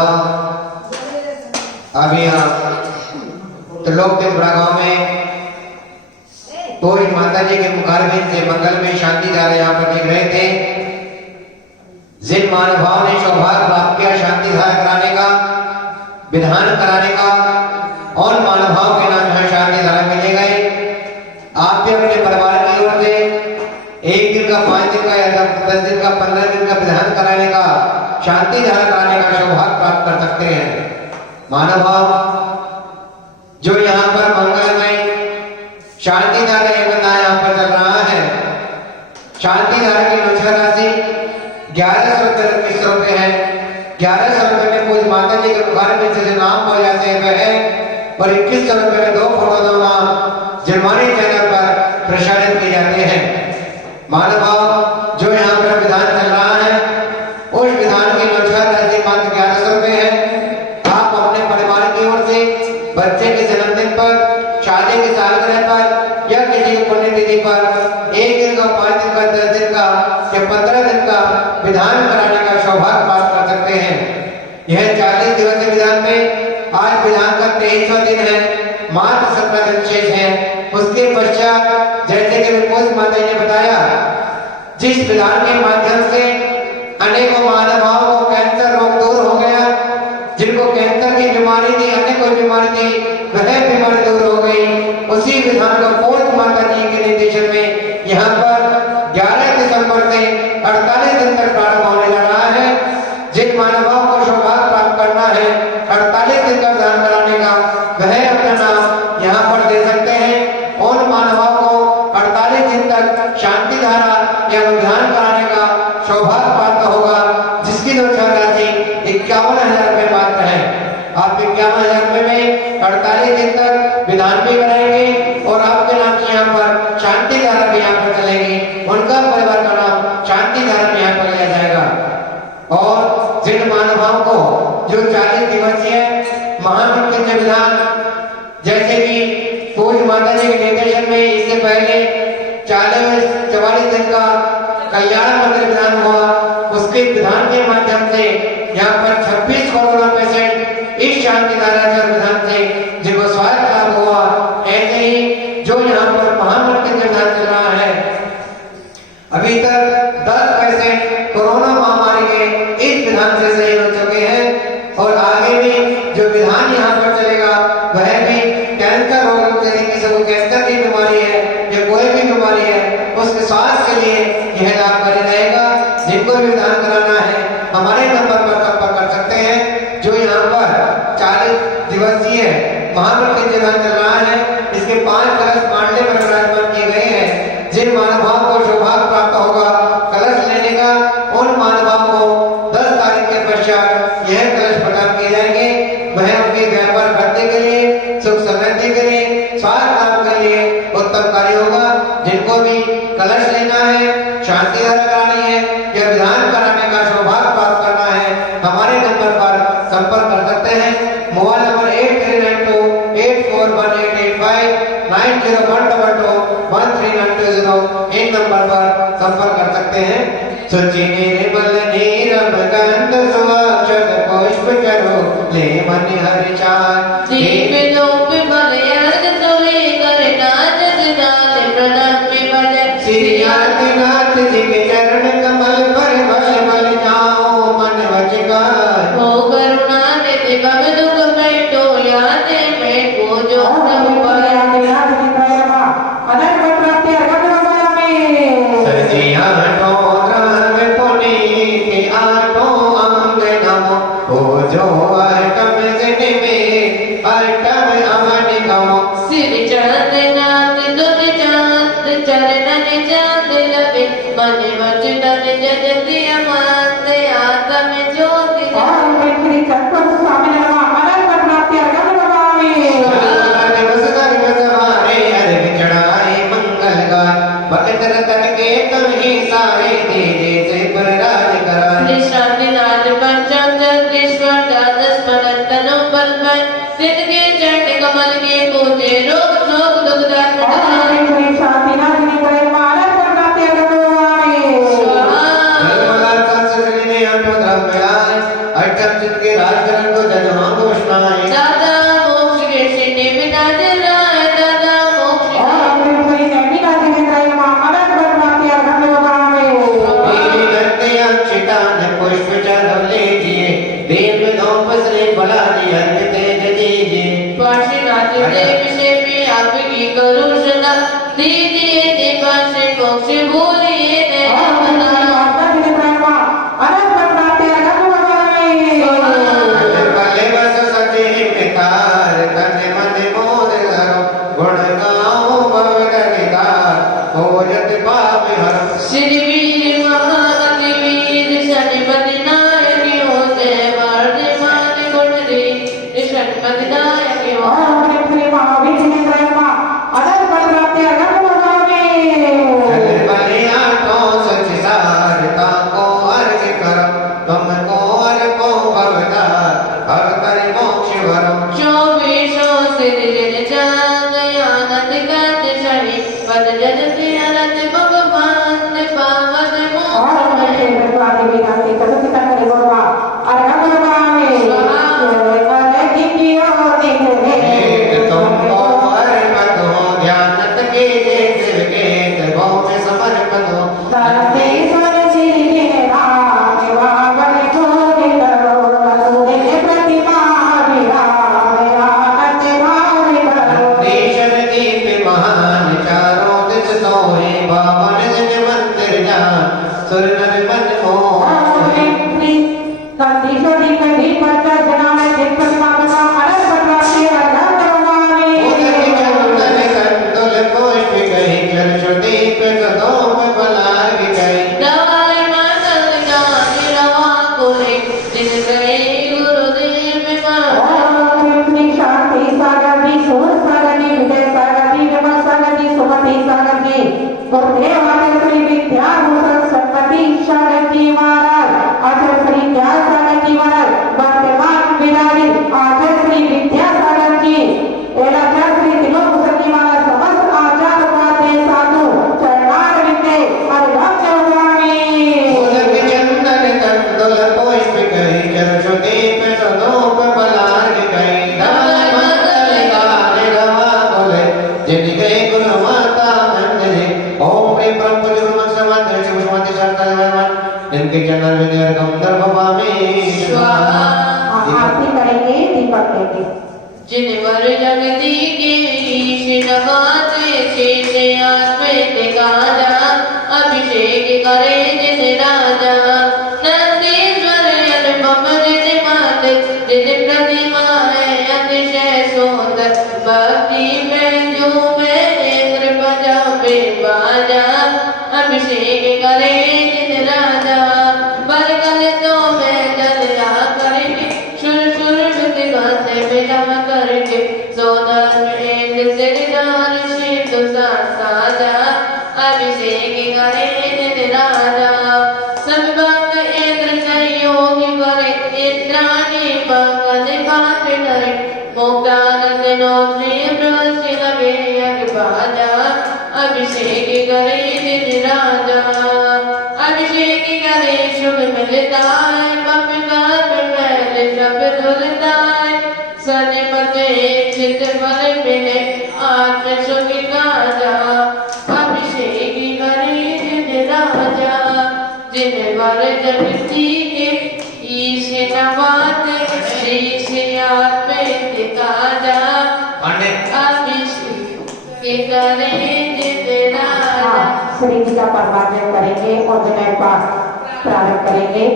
अभी आप त्रिलोक के गांव में तो इस माता जी के मुखारबिंद से मंगल में शांति धारा यहाँ पर दिख रहे थे। जिन महानुभाव ने सौभाग्य प्राप्त किया शांति धारा कराने का विधान कराने का और महानुभाव के नाम यहाँ शांति धारा मिले गए। आप भी अपने परिवार की ओर से 1 दिन का 5 दिन का या 10 दिन का 15 दिन का विधान कराने का शांति धारा कराने का सौभाग्य प्राप्त कर सकते हैं। महानुभाव जो यहाँ पर मंगलमय शांति धारा यहाँ पर चल रहा है। शांति धारा की अनुच्छेद राशि 1121 रुपए है। 1100 रुपए में पूज माता जी के मुखार में से जो नाम बोले जाते हैं वह है और 2100 रुपए में 2 फोटो 2 नाम जिनवानी चैनल पर प्रसारित किए जाते हैं। महानुभाव जो यहाँ पर विधान विधान कराने का सौभाग्य प्राप्त कर सकते हैं। यह 40 दिवसीय विधान में आज विधान का 23वां दिन है, मात्र 17 दिन शेष है। उसके पश्चात जैसे कि विपोष माता जी ने बताया, जिस विधान के माध्यम से अनेकों महानुभावों को कैंसर रोग दूर हो गया, जिनको कैंसर की बीमारी थी, अन्य कोई बीमारी थी, वह बीमारी दूर हो गई। उसी विधान को पोष माता जी के निर्देशन में यहाँ पर 11 दिसंबर से 48 दिन तक प्रारंभ होने लगा है। जिन महानुभावों को सौभाग्य प्राप्त करना है 48 दिन का विधान कराने का, वह अपना नाम यहाँ पर दे सकते हैं। उन महानुभावों को 48 दिन तक शांति धारा या विधान कराने का सौभाग्य प्राप्त होगा, जिसकी दर्शन राशि 51,000 रुपये मात्र है। आप 51,000 रुपये में 48 दिन तक विधान भी कराएंगे और आपके नाम से यहाँ पर शांति धारा भी यहाँ पर चलेगी। उनका परिवार का नाम शांति धारा भी यहाँ पर लिया जाएगा। और जिन महानुभावों को जो 40 दिवसीय महामृत्युंजय विधान, जैसे कि पूज्य माता जी के निर्देशन में इससे पहले 44 दिन का कल्याण मंदिर विधान हुआ, उसके विधान के माध्यम से यहाँ पर 26 करोड़ पेशेंट इस शांति धारा विधान से जिनको स्वास्थ्य लाभ हुआ, ऐसे ही जो यहाँ पर महामृत्युंजय विधान चल रहा है, अभी तक 10 पेशेंट कोरोना महामारी के इस विधान से सही हो चुके हैं। और आगे भी जो विधान यहाँ पर चलेगा वह भी कैंसर रोग, यदि किसी को कैंसर की बीमारी है या कोई भी बीमारी है, उसके स्वास्थ्य के लिए यह लाभकारी रहेगा। जिनको भी विधान कराना है हमारे नंबर पर संपर्क कर सकते हैं। जो यहाँ पर 40 दिवसीय महामृत्युंजय विधान चल रहा है, इसके 5 कलश मांडले पर विराजमान किए गए हैं। जिन महानुभाव को सौभाग्य प्राप्त होगा कलश लेने का, उन महानुभाव को 10 तारीख के पश्चात यह कलश प्रदान किए जाएंगे। वह उनके व्यापार वृद्धि के लिए, सुख समृद्धि के लिए, स्वास्थ्य लाभ के लिए उत्तम कार्य होगा। जिनको भी कलश लेना है, शांति धारा करानी है या विधान कराने का सौभाग्य प्राप्त करना है, हमारे नंबर पर संपर्क कर सकते हैं। मोबाइल नंबर 8392841885 9012213920 इन नंबर पर संपर्क कर सकते हैं। सुचि निर्मल नीरव गंध सुवाक्षर पुष्प चरो ले मन हरि चार दीप धूप बलयर्द तुले कर नाच जिनाल प्रदान में बल श्री आदिनाथ जी के चरण कमल पर बल बल जाओ मन वचकार हो करुणा निधि भव दुख में टोया दे में को जो सब पर सजिया टोरन में पुनीति आटो अंग नमो हो जो अष्टम दिन में अष्टम अमन नमो सिर चांद नाथ दुध चांद चरणन चांद लबे मन वचन जजति अमात आत्म ज्योति दिवस कर्म सवारे अर्घ चढ़ाए मंगल गाय भक्त रतन के तुम ही सारे तेरे से प्रराज कराए निशांतिनाथ पंचम जगदीश्वर द्वादश पनंतनो बल भय सिद्ध के चरण कमल के पूजे रोग शोक दुख निर्मला संस्कृति ने अष्टो द्रव्याय अष्टम चित्त के राजकरण को जन्मा घोषणाएं दादा मोक्ष के सिद्धि विदा राय दादा मोक्ष देवी गंते अक्षितान पुष्प चढ़ लीजिए देव धूप श्री बला जी अर्घ तेज दीजिए पार्श्वनाथ देव से भी आपकी करुण सदा दीजिए दीपा से मोक्ष भूलिए कले बस सजे पितार तन मन मोद धरो गुण गाओ भवन निदार हो यत पाप हर श्री वीर महाअति वीर शनिपति नायक हो जय वर्धमान गुण रे शनिपति नायक हो चल बलिया सुर नर मन मोह कंदी सोदी कंदी परचा जनावे जितपत मागवा अरब बटवा से अर्धा करवावे उदक चंदन कंदुल पुष्प गई जल श्रुति पे कदों पे पलाग गई दाई मंगल गाने रवा कोले जिन गए गुरुदेव बिमार कृष्ण शांति सागर की सूर सागर की विजय सागर की विमल सागर की सुमति सागर की गुरुदेव आचार्य श्री विद्याभूषण सरस्वती सागर की महाराज आचार्य श्री ज्ञान सागर की महाराज वर्तमान विराजित आचार्य श्री विद्यासागर की एलाचार्य श्री तिलोक की महाराज समस्त आचार्य उपाध्याय साधु चरणार विद्य अधिगम चौरामी उदक चंदन कंदुल पुष्प गई जल श्रुति पे कदों पे पलाग गई दाई मंगल गाने रवा कोले जिन गए गुरु माता नंदनी ओम प्रेम परम पूज्य गुरु मंत्र शिव सुमति शांता जयमान जिनके चरण विनय गंधर्व पामे स्वाहा आरती करेंगे दीपक देंगे जिन वर जगती के ईश नवाते शेषे आत्मे गाजा अभिषेक करे जिन राजा नंदीश्वर अनुपम जिन मात जिन प्रतिमा है अतिशय सुंदर भक्ति में जो मैं इंद्र बजावे बाजा अभिषेक करे जिन राजा बलगल तो मैं जलया करेंगे शुर शुर विधि गाते में जम करके सोनर में सिरदार शिव साजा अभिषेक करे जिन राजा सब भक्त इंद्र संयोग करे इंद्राणी मंगल भात करे मोक्तानंद नो श्री ब्रह्म लगे यज्ञ बाजा अभिषेक करे जिन राजा अभिषेक करे शुभ मिलता है पवित्र महल सब धुलता है सन्मते चित फल मिले आत्म सुख गाजा अभिषेक करे जिन राजा जिन वर जगती के ईश नवाते शीश आत्मे गाजा अभिषेक करे जिन राजा श्री जी का परमार्जन करेंगे और विनय पाठ प्रारंभ करेंगे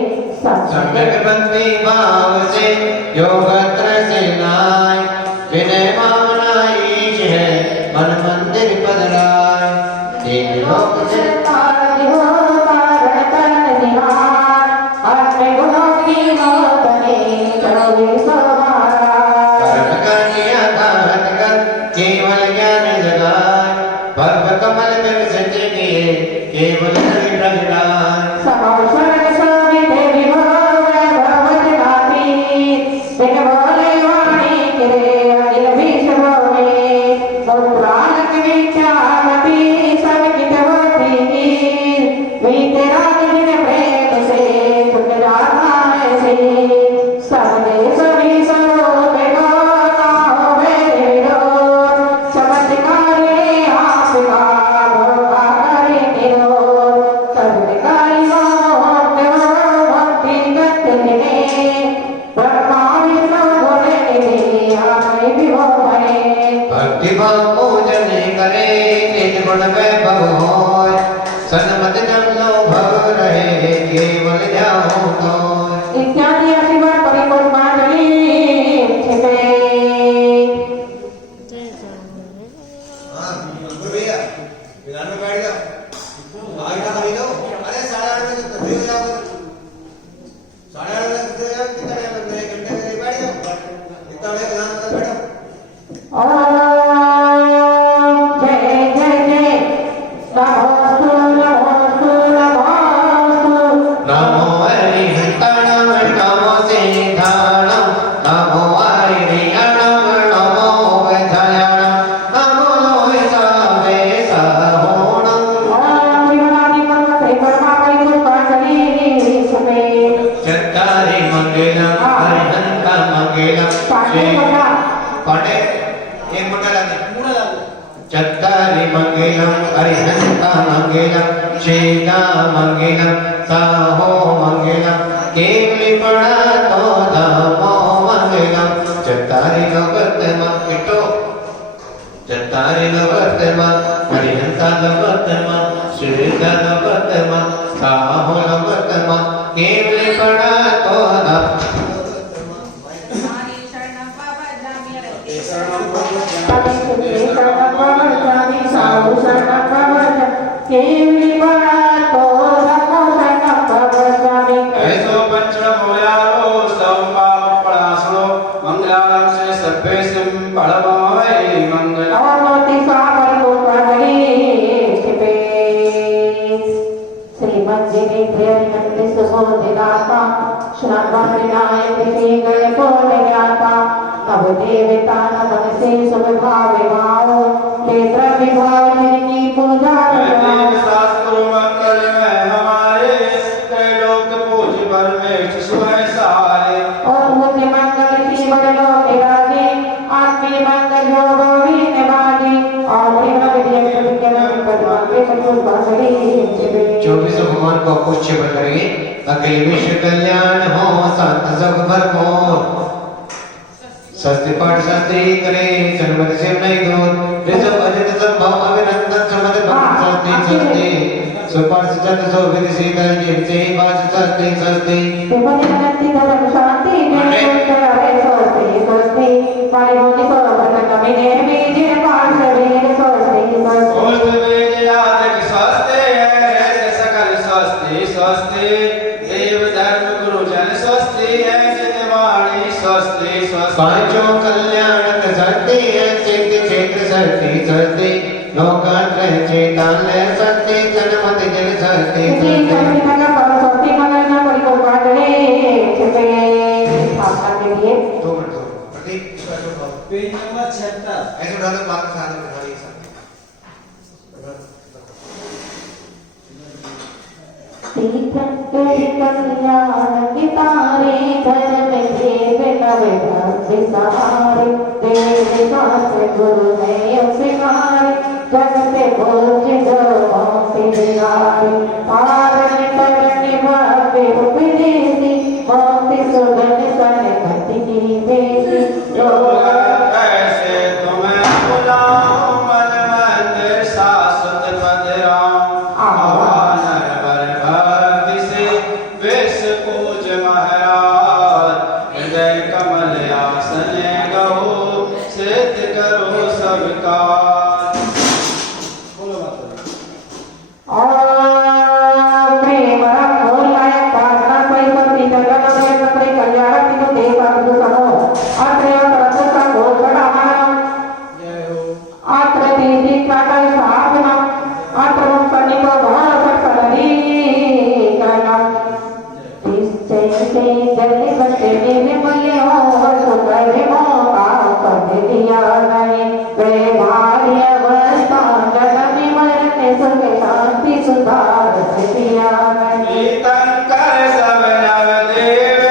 सम्यक भक्ति भाव से योगत्र से नाय विनय भावना ईश है मन मंदिर पधराय तीन लोक से कर्म कन्या धारण कर केवल ज्ञान जगाए भव कमल में सच किए केवल हरि प्रगटाए भक्ति भाव पूजन करे निज गुण वैभव होय सन्मत जम लो भव रहे केवल जाओ तो इत्यादि आशीर्वाद परिपूर्ण मांगली छिपे हां भैया विधान में बैठ जाओ आगे ना खरीदो अरे 8:30 बजे तक हो जाओ 8:30 बजे जाओ कितना टाइम लगता है घंटे में बैठ जाओ इतना बड़े विधान में बैठो ओम जय जय जय नमोस्तु नमोस्तु नमोस्तु नमो हरिहंतणं नमो सिद्धाणं नमो हरिहरणं नमो वैधायणं नमो लोहितावे सहोणं ओम शिवनादि पर्वते परमापरि पुष्पांजलि छिपे चत्तारि मंगलम हरिहंत मंगलम पाठे बता पढ़े एक मोटा लागे पूरा लागू चत्तारि मंगलम हरिहंत मंगलम श्रीना मंगलम साहो मंगलम केवली पड़ा तो धामो मंगलम चत्तारि नववर्तमा किटो चत्तारि नववर्तमा हरिहंत नववर्तमा श्रीना नववर्तमा साहो वर्तमा केवल पड़ा तो न हमारी शरणम बाबा जामी रे शरणम ऐसो पंचम होयारो संभाव पड़ासो मंगलाम से सभ्य सिम पड़वाए मंगल शास्त्र मंगल में हमारे त्रैलोक पूज परमेश सुबह सारे चौबीस भगवान को पुष्य करेंगे अखिल विश्व कल्याण हो संत सब भरपूर सस्ते पाठ शास्त्री करे जन्मत से नहीं दूर ऋषभ अजित संभव अभिनंदन समद भक्त सस्ते सस्ते सुपाठ सचत सो विधि सीता जिन से बाज सस्ते सस्ते ओल्ड वेद यादक सस्ते है सकल सस्ते सस्ते देव धर्म गुरु जन सस्ते है जितवाणी सस्ते सस्ते पांचों कल्याण सस्ते है चैत्य क्षेत्र सस्ते सस्ते लोकांतर चेतान सस्ते जन्मत जन सस्ते पेज नंबर 76 ऐसे उठा दो बात साथ में उठा ये सब कैसे तुम्हें बुलाऊं मन मंदिर शाश्वत पदराम आवान बर भक्ति से विश्व पूज महाराज हृदय कमल आसन गहो सिद्ध करो सबका बोलो तीर्थंकर सब नव देव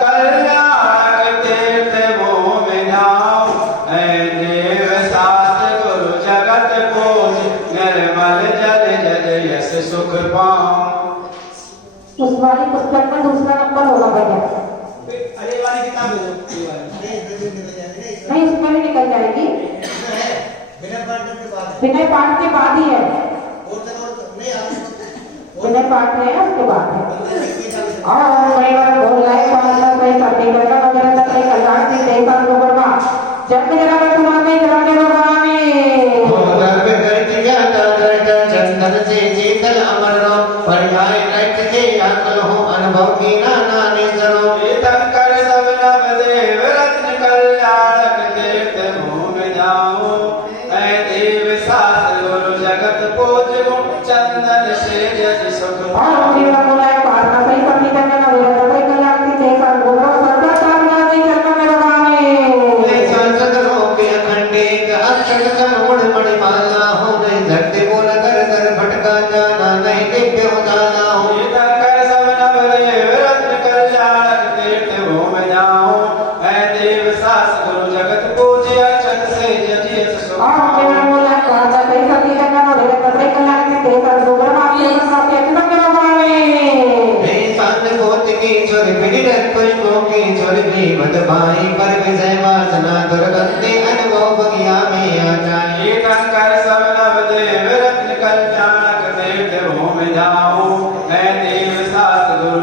कल्याण तीर्थ भूमि नाम है देव शास्त्र गुरु जगत पूज निर्मल जल जल यश सुख पाऊं उस वाली पुस्तक में दूसरा नंबर होगा भैया अरे वाली किताब है नहीं उसमें भी निकल जाएगी विनय पाठ के बाद ही है विनय पाठ है उसके बाद है और कई बार बोल रहा है पांच कई करते करना वगैरह तक कई कल्याण से देखा तो बर्मा जब भी जरा तुम्हारे जराने भगवान गर्भ करती जाता करता चंदन से शीतल अमर रो परिहाय रट के अकल हो अनुभव की नाना निसरो तीर्थंकर सब नव देव रत्न कल्याणक तीर्थ भूमि जाऊं ऐ देव शास्त्र गुरु जगत पूज गुण चंदन से जज सुख और जीवन बोला पारना सही करनी करना ना बोला तो कल्याण की देखा गुरु सदा करना नहीं करना मेरे भगवान संसद रोके अखंडित अक्षर करोड़ मणिमाला हो नहीं धरती बोल कर दर भटका जाना नहीं दिव्य हो जाना हो तीर्थंकर सब नव देव रत्न कल्याणक तीर्थ भूमि जाऊं ऐ देव शास्त्र गुरु जगत पूज अक्षर से जज यश सुख और जीवन बोला पारना सही करनी करना ना बोला तो कल्याण की देखा गुरु माते माते अपना मेरे भगवान सान कोटि की छोरी पिड़ित पुष्पों की छोरी भी मत भाई पर विजय वासना दुर्गंधि अनुभव बगिया में आ जाए तीर्थंकर सब नव देव रत्न कल्याणक तीर्थ भूमि जाऊं ऐ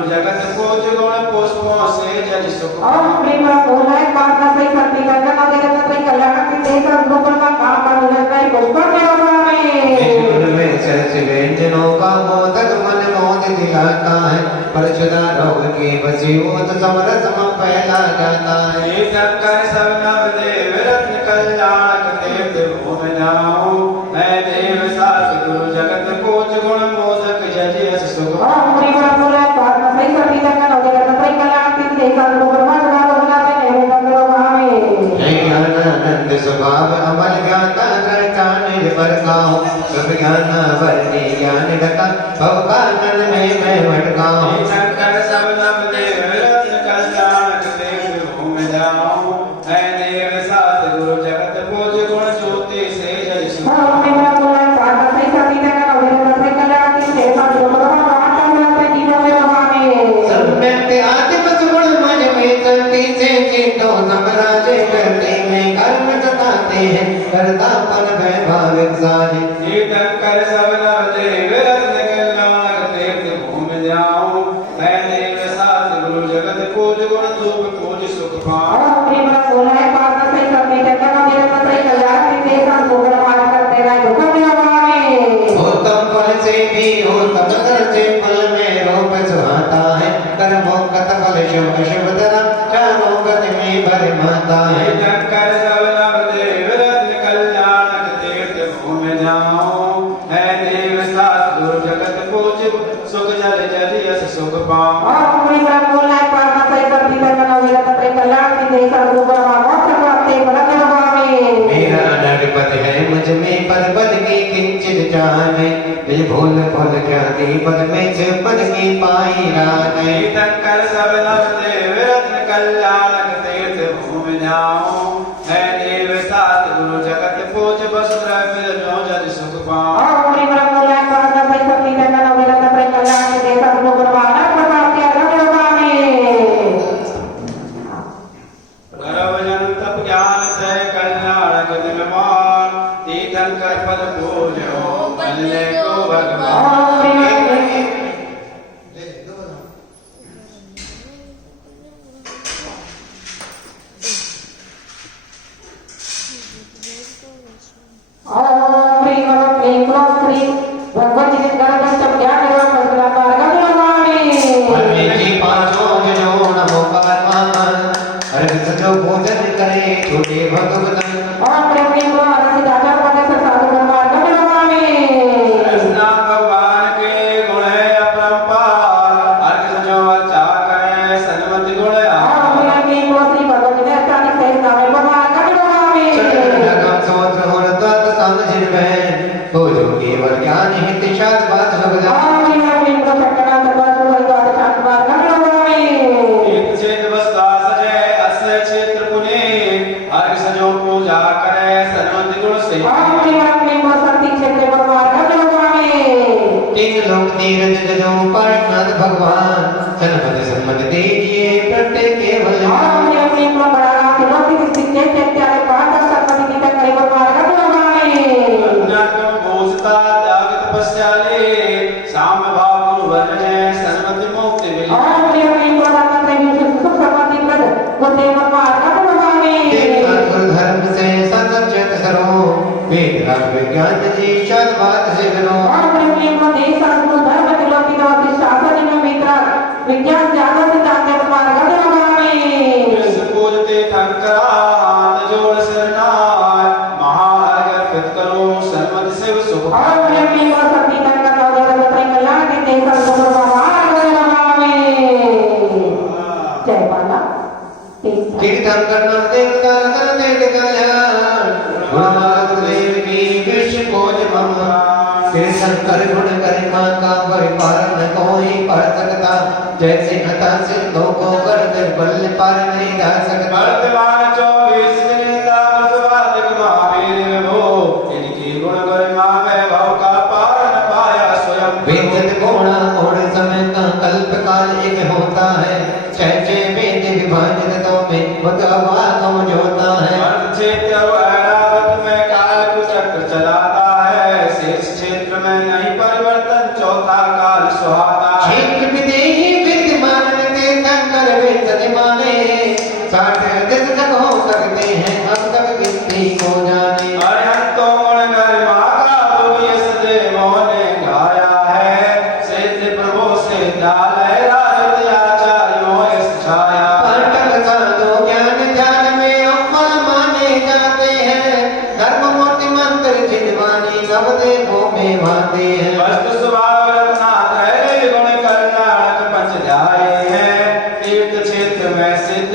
जगत पूज गुण पुष्पों से जल सुख और प्रेम बोला है बात ना सही करती करना ना देना ना सही कल्याण की देश और लोगों का काम का निरंतर है पुष्प के जीवन में सरस व्यंजनों का मोदक मन मोद दिलाता है पर छुदा रोग की बसी मोद समरस में फैला जाता है शंकर सब नव देव रत्न कल्याण देव भूमि जाऊं मैं देव सास गुरु जगत पूज गुण मोदक जजियस सुख और प्रेम बोला है बात ना सही करती करना ना देना ना सही कल्याण की देश और लोगों का काम का आनंद स्वभाव अमल ज्ञाता रहता निर्भर गाऊं सब ज्ञान वर्णी ज्ञान गता भव कानन में मैं भटकाऊं शंकर सब नव देव रत्न कल्याण देव भूमि जाऊं मैं देव सास गुरु जगत पूज गुण ज्योति से जल सुख और प्रेम बोला है बात ना सही करती करना ना देना ना सही कल्याण की देश और लोगों का काम का सम्यक आत्म सुगुण मन में चलती से चितो समराजे करते में कर्म सताते हैं करतापन वैभाविक साजे शंकर सब नव देव रत्न कल्याण देव भूमि जाऊं मैं देव सास गुरु जगत पूज गुण धूप पूज सुख पाऊं और प्रेम बोला है बात ना सही करती करना ना देना ना सही कल्याण की देश और लोगों का काम करते हैं दुख में उत्तम फल से भी उत्तम दर से फल में रूप सुहाता है कर्मों कत फल शुभ शुभ धर्म चारों गति में भरमाता है शंकर सब नव देव रत्न कल्याण तीर्थ भूमि जाऊं मैं देव सास गुरु जगत पूज सुख जल जल यस सुख पाऊं और प्रेम बोला है बात ना सही करती करना ना देना ना सही कल्याण की देश और लोगों का मोक्ष प्राप्त मेरा नरपति है मुझ में पर पद की किंचित चाहे मुझ भूल भूल ख्याति पद में से पद की पाई राने शंकर सब नव देव रत्न कल्याण तीर्थ भूमि जाऊं मैं देव सास गुरु जगत पूज बस फिर जो जल सुख पाऊं और प्रेम बोला है बात ना सही करती करना ना देना ना सही कल्याण की देश और लोगों का गर्भजन तप ज्ञान से कल्याण निर्माण तीर्थंकर पद पूजो कल्ले को भगवान भगवान जी के गर्भ में सब ज्ञान एवं मंगला मार्ग में पांचों जनों नमो परमात्मा अर्घ सजो भोजन करे छोटे भगवतन और प्रेम को आनंद दाता पद से साधु मार्ग में कृष्ण भगवान के गुण है अपरंपार अर्घ सजो अच्छा करे सन्मति गुण और प्रेम को श्री भगवान ने अचानक से नामे को मार्ग में लगम सोत्र होर तत् समझिर में तो जो केवल ज्ञान हित शाद बात भगवान और प्रेम को सटना दरबार को द्वार शांत मार्ग में एक छेद वस्ता सजे अस्य क्षेत्र पुने अर्घ सजो पूजा करे सन्मति गुण से और प्रेम को शक्ति क्षेत्र को मार्ग में तीन लोक तीर्थ जजों पार्षनाथ भगवान सन्मत दीजिए प्रत्येक केवल और प्रेम को बड़ा तिलोकी सिद्धे चैत्यालय पांच संपत्ति की तक को मार्ग में ज्ञान भोजता त्याग तपस्याले साम भाव गुरु वर्ण सन्मति मुक्ति मिली और प्रेम को दाता प्रेम से सुख समाधि पद को देव मार्ग में गुरु धर्म से सतचेत सरो वेद राग विज्ञान जी शाद बात से करो और प्रेम को देश और धर्म तिलोकी का शासन में मित्र विज्ञान ज्ञान से जाते मार्ग में कृष्ण पूजते ठंकरान जोड़ सरनाय महार्घ अर्पित करो सन्मति से सुख और प्रेम को शक्ति तक का देव प्रेम कल्याण के देश और मार्ग में जय बाला तीर्थंकर नाम देवता रतन देव कल्याण गुणमार्ग देव की विश्व खोज मम तीर्थंकर गुण करिमा का परिपालन न कोई पढ़ सकता जैसे हता सिद्धों को कर निर्बल पार नहीं जा सकता वर्तमान 24 दिन दासवादिक महावीर वो इनकी गुण गरिमा वैभव का पार न पाया स्वयं वेद गुणा गुण समय का कल्प काल एक होता है जैसे वेद विभाजित तो में भगवा कम जोता है क्षेत्र ऐरावत में काल कुचक्र चलाता है शेष क्षेत्र में नहीं परिवर्तन चौथा काल सुहाता है क्षेत्र विदेही विद्य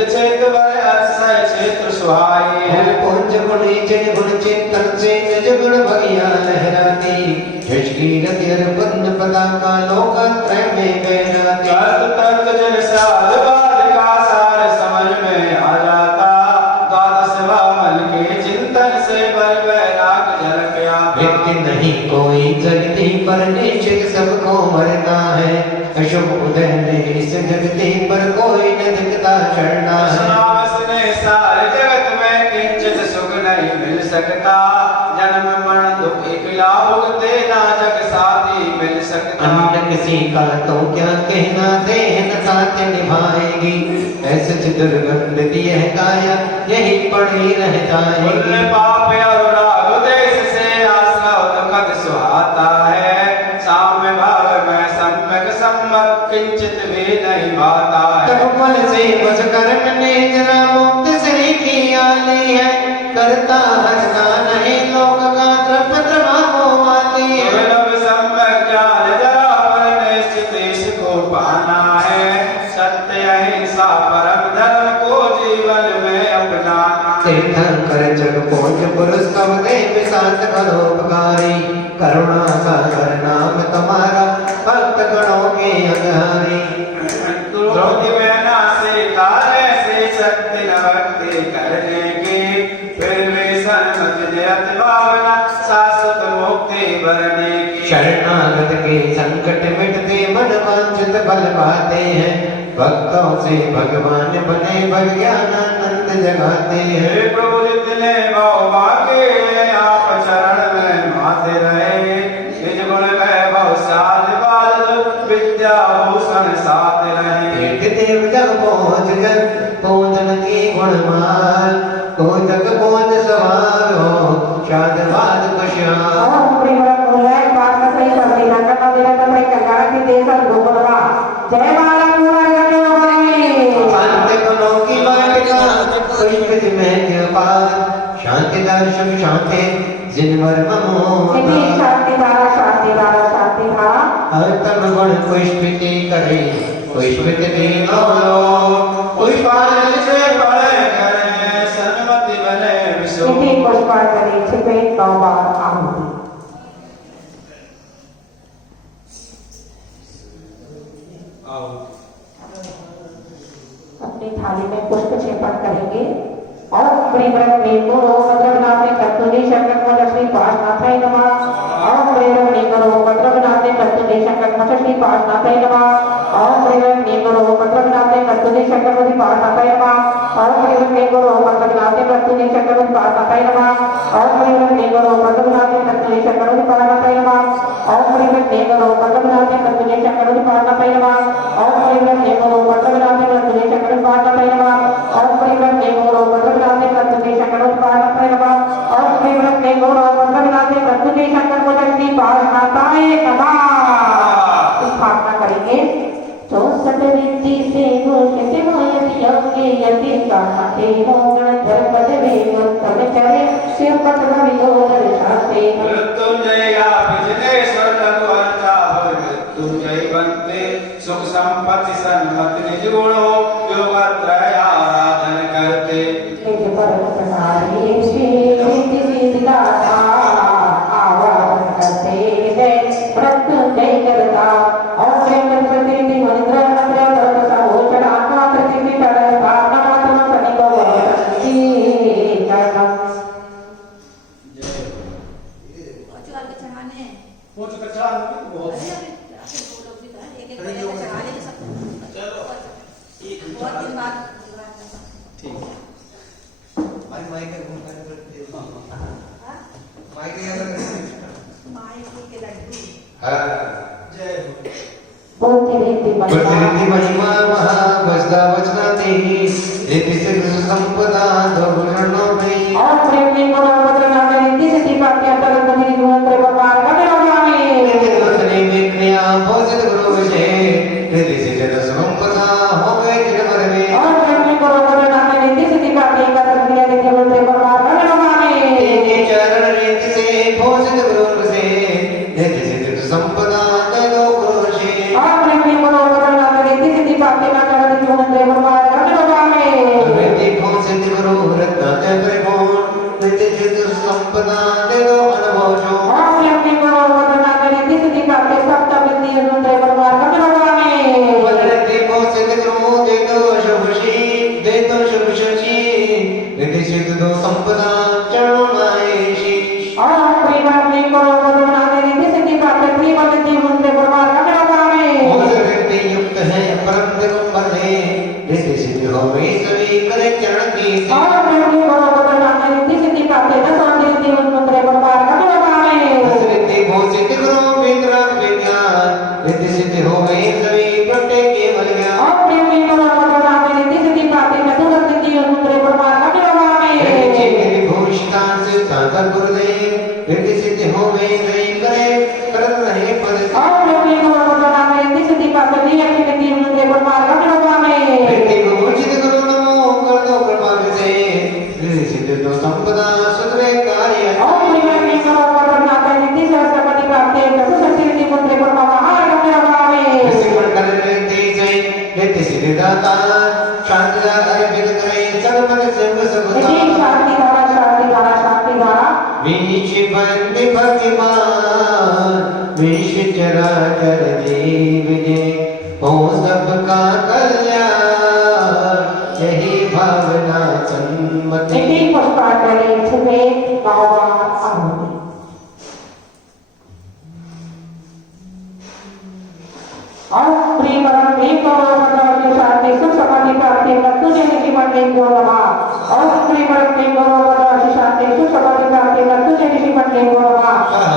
क्षेत्र वर अक्षय क्षेत्र सुहाई पुंज गुणी चिन गुण चिंतन से निज गुण भगिया लहराती झटकी रति अर्पण पताका लोकत्रय में बहराती तर्क तर्क जन साध वाद का सार समझ में आ जाता द्वादश वामन के चिंतन से बल वैराग झलक आता व्यक्ति नहीं कोई जगती पर निश्चित सबको मरना है अशुभ उदय ने इस जगती पर कोई न दिखता चढ़ना है ने सारे जगत में किंचित सुख नहीं मिल सकता जन्म मरण दुख एक लाभ देना जग साथी मिल सकता अन्य किसी का तो क्या कहना देह न साथ निभाएगी ऐसे दुर्गंध दिए काया यही पड़ी रह जाएगी पाप और राग देश से आश्रव दुखद सुहाता है साम्य भाव में सम्यक सम्मत किंचित भी नहीं भाता है तपल से बस करन ने जना मुक्त श्री की आली है करता हरता नहीं लोक का द्रव्य हो आती है दुर्लभ सम्यक ज्ञान जरा पर निश्चित इसको पाना है सत्य अहिंसा परम धर्म को जीवन में अपनाना तीर्थंकर जग पहुँच पुरुष सब देव साथ परोपकारी करुणा सागर नाम तुम्हारा भक्त गणों के अधारी द्रौपदी बहना से तारे से शक्ति न भक्ति करने की फिर भी सन्मत जयत भावना शाश्वत मुक्ति भरने की शरणागत के संकट मिटते मन वांछित फल पाते हैं भक्तों से भगवान बने भगवानानंद जगाते हैं हे प्रभु जितने भाव मांगे आप शरण में माते रहे निज गुण वैभव साध बाल विद्या भूषण साथ रहे एक देव जग पहुँच जन पूजन की गुणमाल को जग पहुँच सवार हो शादवाद खुशहाल ओम प्रियव्रत मुलाय पार्थ सही सर्वे रंगना विरत में कल्याण की देशर गोपलवा जय माला पूरा करने वाले शांति गुणों की वाटिका पुष्पित में पार शांति दर्शन शांति जिनवर इति शांति धारा शांति धारा शांति धारा तम गुण पुष्पिति करे पुष्पित तीनों लोग पुष्पांजलि से बड़े करें सन्मति बने विश्व इति पुष्पांजलि छिपे 9 बार आहुति अपनी थाली में पुष्प छेपन करेंगे और प्रियव्रत में को मद्रवनाथ ने कत्तुनी शंकर मोदश्री पाशनाथाय नमः और प्रियव्रत में को मद्रवनाथ ने कत्तुनी शंकर मोदश्री पाशनाथाय नमः और प्रियव्रत में को मद्रवनाथ ने कत्तुनी शंकर मोदश्री पाशनाथाय नमः और प्रियव्रत में को मद्रवनाथ ने कत्तुनी शंकर मोदश्री पाशनाथाय नमः और प्रियव्रत में को मद्रवनाथ ने कत्तुनी शंकर मोदश्री पाशनाथाय नमः और प्रियव्रत में को मद्रवनाथ ने कत्तुनी शंकर मोदश्री पाशनाथाय नमः और प्रियव्रत में को मद्रवनाथ ने कत्तुनी शंकर मोदश्री पाशनाथाय नमः और प्रियव्रत में को मद्रवनाथ ने कत्तुनी शंकर मोदश्री पाशनाथाय नमः और प्रियव्रत में को मद्रवनाथ ने कत्तुनी शंकर मोदश्री पाशनाथाय नमः स्थापना करेंगे 64 रिद्धि से घोषित मायति योगे यति कामते मोगण धर्मद वेग तब चरे शिव पद विगोदर शाते मृत्युंजया विजनेश्वर लघुवंता भव मृत्युंजय बनते सुख संपत्ति सन्मति निज गुणों योगत्रय आराधन करते निज परम प्रसारी श्री सिद्धाता आवाहन करते हैं मृत्युंजय करता और प्रेम प्रतिनिधि मंत्र मंत्र तर्क सहोचर आत्मा प्रतिनिधि पर भावनात्मक सनिको वरती करना चुका के चढ़ाने हैं वो जो कचरा बहुत अरे अरे दो लोग भी तो हैं, एक बजे का चढ़ा लेंगे सब चलो एक बहुत दिन बाद ठीक भाई माइक का घूम करते हाँ? माइक का माई के लड्डू हां जय हो बोलती रहती प्रतिनिधि महिमा महा वचना वचना तेरी रीति से संपदा दोषणों नहीं और प्रेम में गुण पत्र नाम रीति से दीपात्या तरंग मेरी मंत्र भगवान का रीति जाने दोषणी में क्रिया भोजित गुरु विषय रीति से जन संपदा हो गए जिनवर में और प्रेम में गुण पत्र नाम रीति से दीपात्या का तरंग रीति मंत्र भगवान का जाने तेरे चरण रीति से भोजित गुरु विषय रीति से जन संपदा दे दो गुरु से और प्रेम में गुण पत्र नाम रीति से दीपात्या का तरंग रीति मंत्र भगवान का जाने संपदा दे दो अनुभव जो और अपने को वदना रिद्धि सिद्धि प्राप्ति सप्त विद्धि अनुंद्र परमार कपिलवामे वदने को सिद्ध करो दे दो शुभशी दे दो शुभ शची रिद्धि सिद्ध दो संपदा चरणों नाये शीश और अपने को वदना रिद्धि सिद्धि प्राप्ति विद्धि अनुंद्र परमार कपिलवामे व्यक्ति युक्त है परम दिगंबर है रिद्धि सिद्धि हो वे सभी करे चरण की और अपने को वदना रिद्धि सिद्धि प्राप्ति दसवां रिद्धि अनुंद्र परमार कपिलवामे रिद्धि भो सिद्ध करो वेदराग विज्ञान रिद्धि सिद्धि हो वे सभी प्रत्येक केवल ज्ञान और अपने को वदना रिद्धि सिद्धि प्राप्ति चतुर्थ रिद्धि अनुंद्र परमार कपिलवामे रिद्धि भूषितान से साधन गुरुदेव रिद्धि सिद्धि हो वे सभी करे करत रहे पद और अपने को वदना रिद्धि सिद्धि प्राप्ति नियम रिद्धि अनुंद्र परमार कपिलवामे रिद्धि भूषित करो नमो कर दो कृपा से रिद्धि सिद्धि तो संपदा सुधरे कार्य और अपने को वदना रिद्धि सहस्त्रपति प्राप्ति चतुर्थ रिद्धि अनुंद्र परमार कपिलवामे मंडल रिद्धि से रिद्धि सिद्धि दाता शांति अर्पित करे सर्वपद सिंह इति सगुता शांति धारा शांति धारा विनिश बंदि भगवान विश्व चराचर जीव जे हो सबका कल्याण यही भावना सन्मति इति पुष्पांजलि छुपे बाबा आहुति और प्रेम करो शांति सुख समाधि प्राप्ति मृत्यु जन जीवन में गो नमः और प्रेम करो शांति सुख समाधि प्राप्ति मृत्यु जन जीवन में गो नमः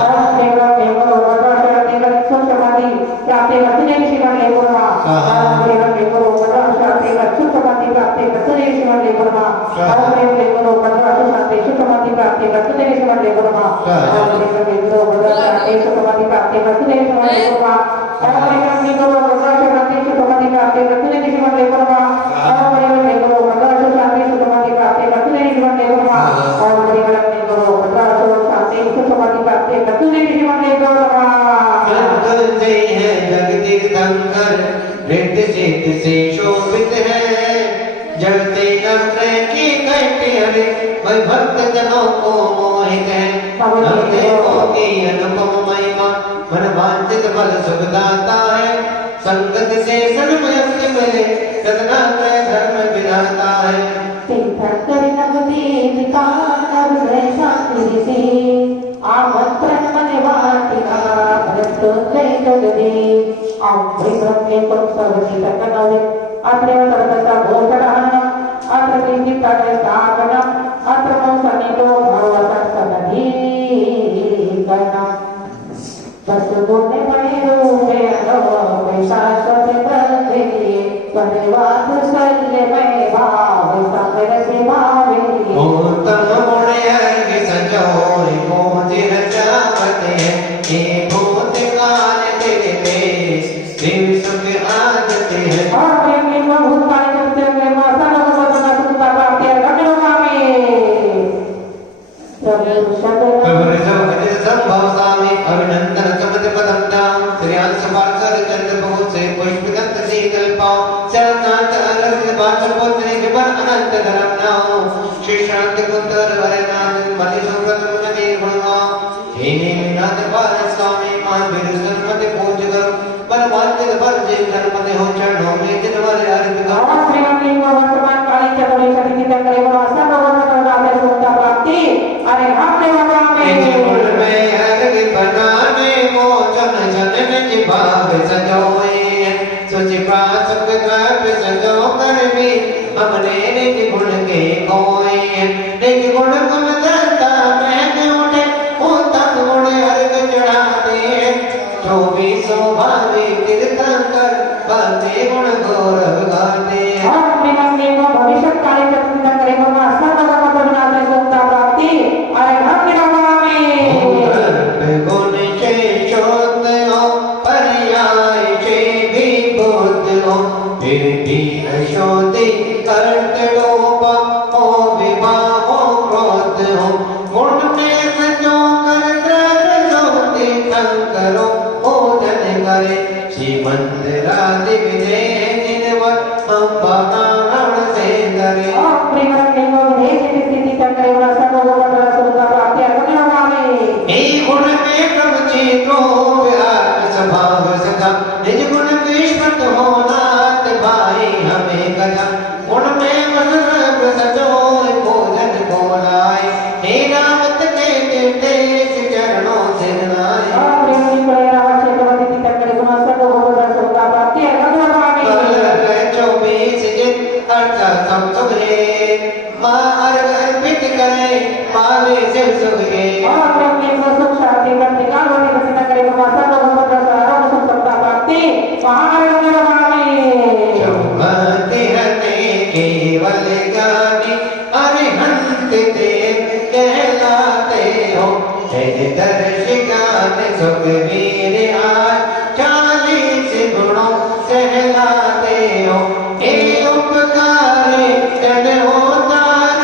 और प्रेम करो शांति सुख समाधि प्राप्ति मृत्यु जन जीवन में गो नमः और प्रेम करो शांति सुख समाधि प्राप्ति मृत्यु जन जीवन में गो नमः और प्रेम करो शांति सुख समाधि प्राप्ति मृत्यु जन जीवन में गो नमः और प्रेम करो शांति सुख समाधि प्राप्ति मृत्यु जन जीवन में गो नमः और प्रेम करो शांति सुख समाधि प्राप्ति मृत्यु जन जीवन में गो नमः और प्रेम करो शांति सुख समाधि प्राप्ति मृत्यु जन जीवन में गो नमः और प्रेम करो शांति सुख समाधि प्राप्ति मृत्यु जन जीवन में गो नमः जय है जगति शंकर रिद्धि सिद्धि से शोभित है जगते नम्र की कहते हरे वह भक्त जनों को मोहित है हम देखो की अनुपम महिमा मन वांछित फल सुख दाता है संगत से सन्मयस्य मिले सदनात्रय धर्म विधाता है तीर्थंकर नवदे विकार शांति से आमंत्रण मन वाटिका मृत्युंजय जगदे ब्रह्मे सर्वति तकनवे अत्र सर्वता भूषणः अत्र विदितः सागणः अत्र सनितो भवसत्सनधीकरणः वसुगुणे मणिरूपे अनवै शाश्वते प्रकृति परिवाद शल्यमय भाव समरसि भावे उत्तम गुण अर्घ संजोय मोदिर चावते हे भूत काल तेरे देश दिव सुख आदते हैं और प्रेमी को भूतकाल चलते हुए माता लोग बदला सुनता प्राप्ति है कपिलवामे प्रभु शब्द संभव स्वामी अभिनंदन समद पदम दाम श्री अंश पार्षद चंद्र बहुत से पुष्पदंत शीतल पाओ शरणार्थ अलग बात पुत्र विवर अनंत धर्म नाओ श्री शांति कुंतर वरनाथ मणि सुव्रत मुनि गुणगाओ हे नाथ पार स्वामी महावीर सरमति पूज करो पर वांछित फल जे कर्मते हो चरणों में जिनवर अर्पित करो और प्रेमी को वर्तमान कालीन चतुर्थ शक्ति तंत्रे को आसन भगवान नाम सुनता प्राप्ति अरे हम देववामे में अर्घ बनाने मोचन जनन जिभाग सजोए सुचि प्रासुक द्रव्य सजो कर भी हमने निज गुण के कोई निज गुण गुण दरता महक उठे उत्तम गुण अर्घ चढ़ाते जो भी स्वभावी तीर्थंकर बाते गुण गौरव गाते और प्रेमी को भविष्य कालीन चतुर्थ तंत्रे को आसन भगवान नाम सुनता प्राप्ति अरे हम देववामे गुण चेचोत हो पर्याय चे भी बुद्ध हो फिर भी अशोधि कर्तलोप हो विभाव क्रोध हो गुण में संजो कर द्रव्य ज्योति शंकरो पूजन करे श्रीमंदिरादि विजय जिनवर हम बहान से करे और प्रेमी को विदेश स्थिति तंत्रे को आसन भगवान सुनता प्राप्ति अरे अर्चा सब सुहे माँ अर्घ अर्पित करे पावे शिव सुहे चौमते हने केवल ज्ञानी अरिहंत देव कहलाते हो तेरे दर्श ज्ञान सुखवीर आज 40 गुणों सहलाते हो हे उपकारी जन होतार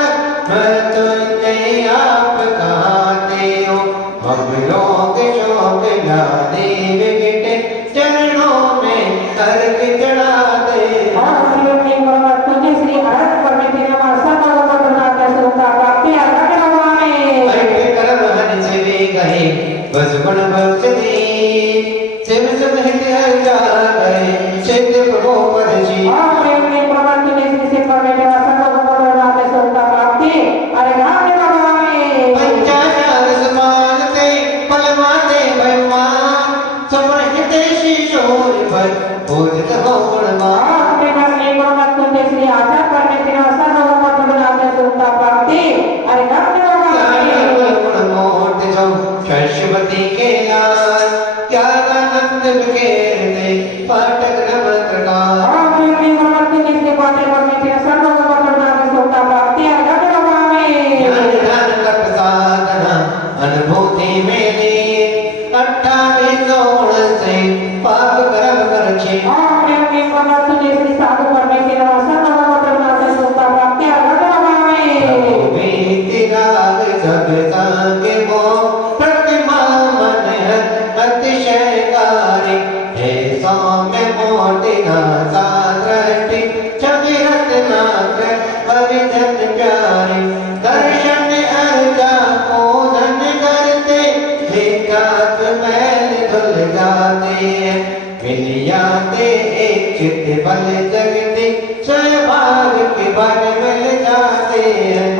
मृत्युंजय आप कहते हो हम लोग शोक गाने विघटे चरणों में अर्घ चढ़ाते बस गुण बख्श दी शिव सुमित हर जा गए सिद्ध प्रभु पद जी पंचाचार समान ते फलवाते भगवान समहित शिशोर पर पूजित हो गुणवान शशवती के लाल क्या आनंद बिखेरते पाठक नमस्कार ज्ञान का प्रसादना अनुभूति मेरी 28 गुण से पाप कर्म कर छे सब संगे वो प्रतिमा मन अतिशयकारी हे सौम्य मोटी नासा दृष्टि छवि रत्नाकर परिजन प्यारी दर्शन अर्चा पूजन करते विकास मैल धुल जाते हैं मिलियाते एक चित्त बल जगती स्वभाव के बल मिल जाते हैं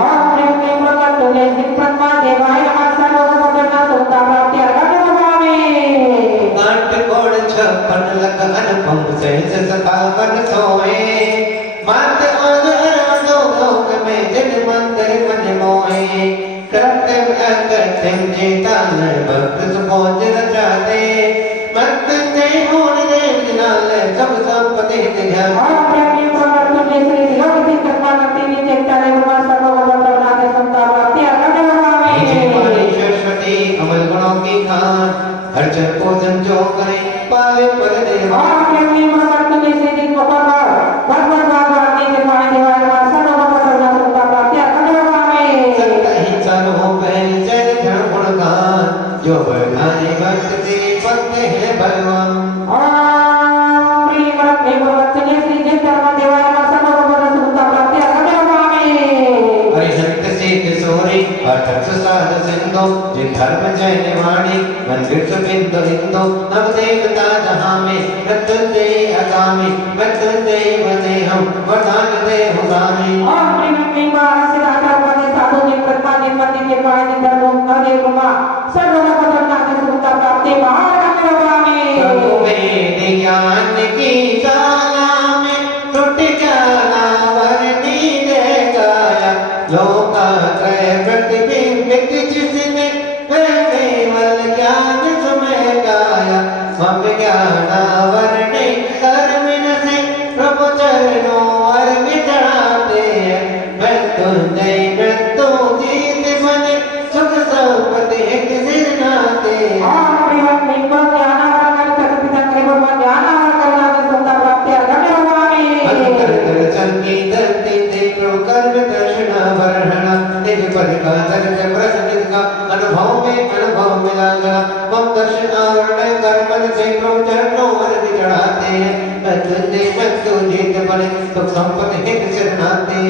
छप्पन लख अनुपम सहज सतावन सोए मात दो लोक में जन मंदिर मन मोए कृत्रिम अकृत्रिम चेतन भक्त सुपोज रचाते मत जय होन देव जिनाल सब संपत्ति ध्यान सरस्वती अमल गुणों की खान अर्चन पूजन जो करे पावे पद जो बढ़ाने भक्त से भक्त है भगवान हरिहंत से किशोरी अर्थात साध सिंधु जिन धर्म जैन वाणी मंदिर सुबिंदु हिंदू नव देवता जहाँ में मृत्युंजय अगामी मृत्युंजय वने हम वरदान दे हुदानी ज्ञान की शाला में टूट जाला वरनी दे गाया लोकात्रय प्रतिबिंबित जिसने केवल ज्ञान सुमह गाया स्व ज्ञानावरणे कर्मिन से प्रभु चरणों अर्घ चढ़ाते हैं मृत्युंजय मृत्यु जीत बने सुख संपत्ति एक सिर नाते चंकी धरती ते प्रभु कर्म दर्शन वर्णना तेज पद का दर्श प्रसन्न का अनुभव मिला गया मम दर्शन आवरण कर्म से प्रभु चरणों अर्घ चढ़ाते हैं मृत्युंजय मृत्यु जीत बने सुख संपत्ति एक सिर नाते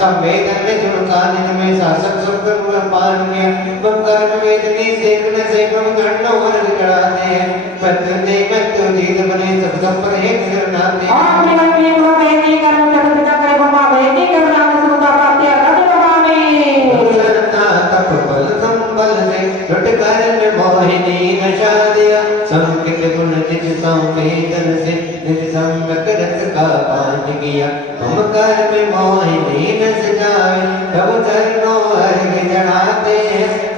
संवेदन में जुड़काने में शासक सुख पालने वह कर्म वेदनी सेवने से प्रभु चरणों वर्ग चढ़ाते हैं मृत्युंजय मृत्यु जीत बने सब संपत्ति एक सिर नाते तप बल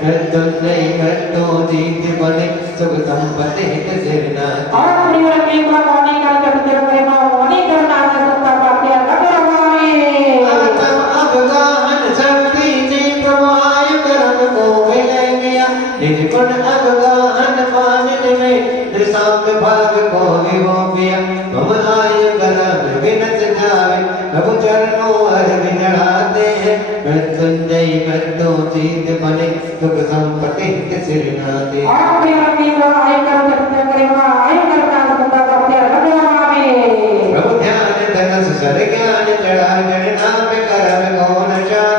मृत्युंजय मृत्यु जीत बने सुख संपत्ति हित सिरनाथ और प्रिय के मौनी कर चतुर प्रेम मौनी करना सुता पाके कटवावे आत्म अवगाहन शक्ति जी प्रवाय कर्म को विलय गया निज गुण अवगाहन मानन में निसाम भाव को विभो किया मम आय कर्म विनत जावे प्रभु चरणों हर विनढ़ाते हैं मृत्युंजय मृत्यु जीत बने सुख संपत्ति हित सिरनाथ और प्रिय के आय कर चतुर प्रेम आय करना सुता पाके कटवावे प्रभु ध्यान धनस सर ज्ञान चढ़ा चढ़ना पे करम कौन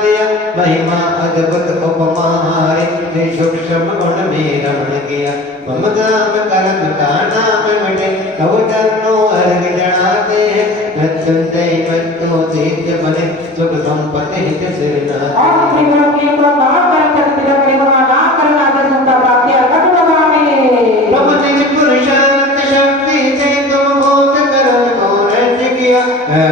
दिया महिमा अद्भुत उपमा हारे ने सूक्ष्म गुण में रमण किया मम नाम करम का नाम मिटे प्रभु चरणों अर्घ चढ़ाते हैं मृत्युंजय मृत्यु जीत बने सुख संपत्ति हित सिरनाथ और प्रिय के ना कर चतुर प्रेम ना करना सुता पाके कटवावे प्रभु निज पुरुषार्थ शक्ति से तुम बोध करम को नष्ट किया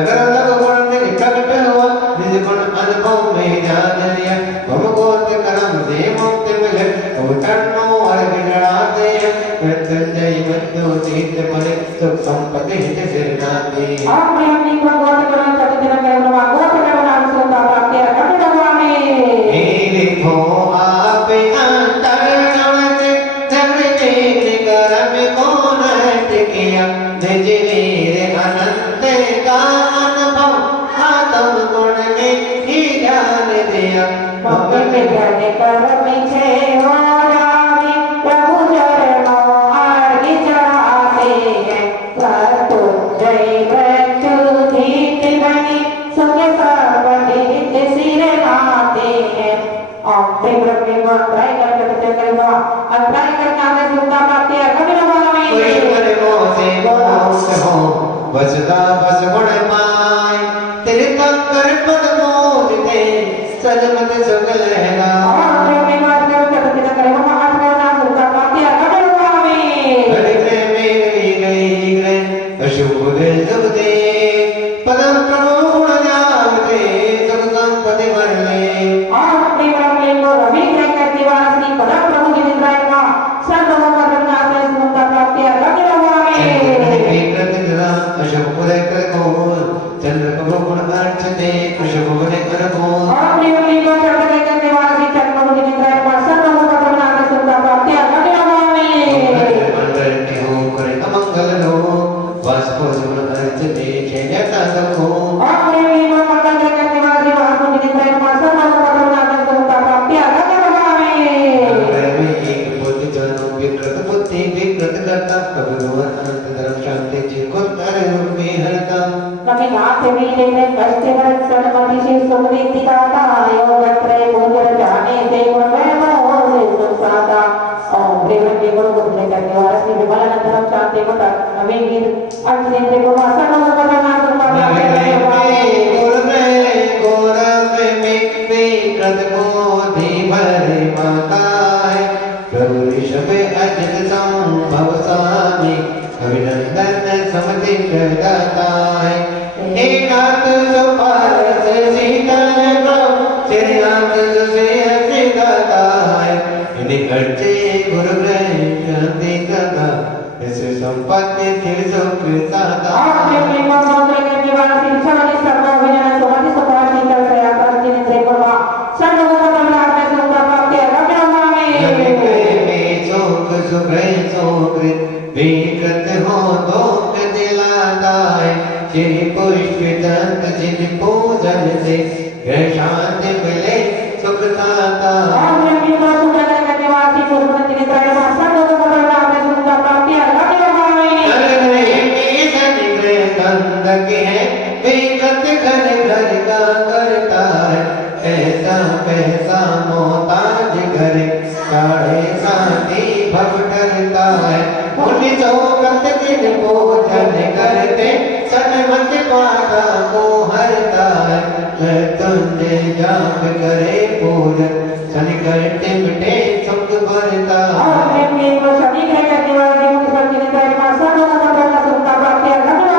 करलग गुण निज प्रकट हुआ निज गुण अनुभव में जान लिया मम गोत करम से मुक्ति मिले उतरनो अर्घ चढ़ाते हैं मृत्युंजय मृत्यु जीत बने सुख संपत्ति हित सिरनाथ और प्रिय के गोत करना चतुर प्रेम गोत करना सुता पाके कटवावे लिखो आप अंतरगण से धरती करम को नष्ट किया निज वीर अनंत का अनुभव आत्म गुण ने ही ज्ञान दिया भक्त जन कर्म छे हो जावे प्रभु चरणों अर्घ चढ़ाते हैं मृत्युंजय मृत्यु जीत बनी सुख संपत्ति हित सिरनाते हैं और प्रेम प्रेम अध्याय करना में सुनता पाते हैं कभी न कोई मन मोह से मोह हो बसदा बस गुण पाए तेरे कंकर पद मोह दे सजमत सुख लहरा और प्रेम अध्याय करना में सुनता पाते हैं कभी न गरे में गई अशुभ दे सुख दे पदम प्रभु गुण जावते सुख संपत्ति भर ले और प्रेम को रवि करते वाला श्री परम प्रभु जी निद्राय का सर्व करना में सुनता पाते हैं कभी न अशुभ उदय कर को चंद्र प्रभु गुण अर्थ दे अशुभ उदय कर को और प्रेम को चढ़ करते वाला श्री चंद्र प्रभु जी निद्राय का सर्व करना में सुनता पाते हैं कभी न मंगल हो करे अमंगल लो वास्को गुण अर्थ दे खेलता सबको और प्रेम को मंगल करते वाला श्री महाप्रभु जी निद्राय का सर्व करना में सुनता पाते हैं कभी न एक बुद्धि जनो विकृत बुद्धि विकृत करता प्रभु अनंत धर्म शांति जी को तारे रूप में हरता नमी नाथ वीरे में कष्ट भर सनमति से सुमृति दाता योग त्रय भोजन जाने देव वैभव से सुसाता ओम प्रेम के गुण को भजन करने वाला श्री विमलानंद धर्म शांति को नवी गीत अक्षेत्र को वासना को करना गौरव में विकृत बोधि भरे माता है प्रभु ऋषभ अजित संभव स्वामी अभिनंदन समति प्रदाता है हे नाथ सुपारस शीतल प्रभु श्री नाथ से दाता है इन्हीं खर्चे गुरु ग्रह शांति दाता इस संपत्ति फिर सुख दाता और प्रेम को मंत्र करने वाला श्री शबरी सर्व विजय सुमति सुपाशी कर सया करते निद्रे को सर्व को करना में सुनता पाते हैं कभी न विकृत हो दुख दिलाता है श्री पुष्प दंत जिन पूजन से ग्रह शांति मिले सुख दाता और प्रेम को सुनता करने वाला श्री पुष्पवती निद्राय का सर्व को करना में सुनता पाते हैं कभी न गंधक है विकृत घर घर का करता है ऐसा कैसा मोहताज घर साढ़े साथी भव डरता है उन चौकत जिन पूजन करते सनमत पारा को हरता है तुझे जाप करे पूजन सनिकट मिटे सुख भरता और प्रेम को सभी ग्रह करने वाला श्री पुष्पवती निद्राय का सर्व को करना सुनता पाते हैं कभी न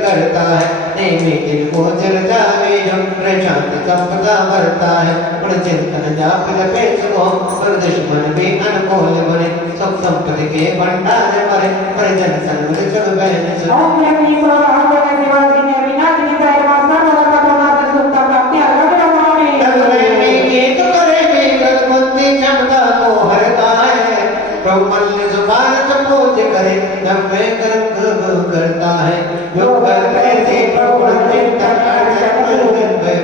करता है नेमी दिन को जल जावे हम प्रशा शांति संपदा भरता है गुण चिंतन जाप जपे सुगो पर दुश्मन भी अनुकूल बने सुख संपत्ति के भंडार भरे परिजन संग सब बहन सुन ओम यज्ञ को आगे दिवाली ने विनाशिनी दैवासा नवका प्रणाम सुखता प्राप्ति अगम्यमामि नगरे गीत करे गणपति क्षमता को हरता है ब्रह्मण्य जुबान पूज करे नव्य कर्म करता है जो करते से प्रभु चिंतन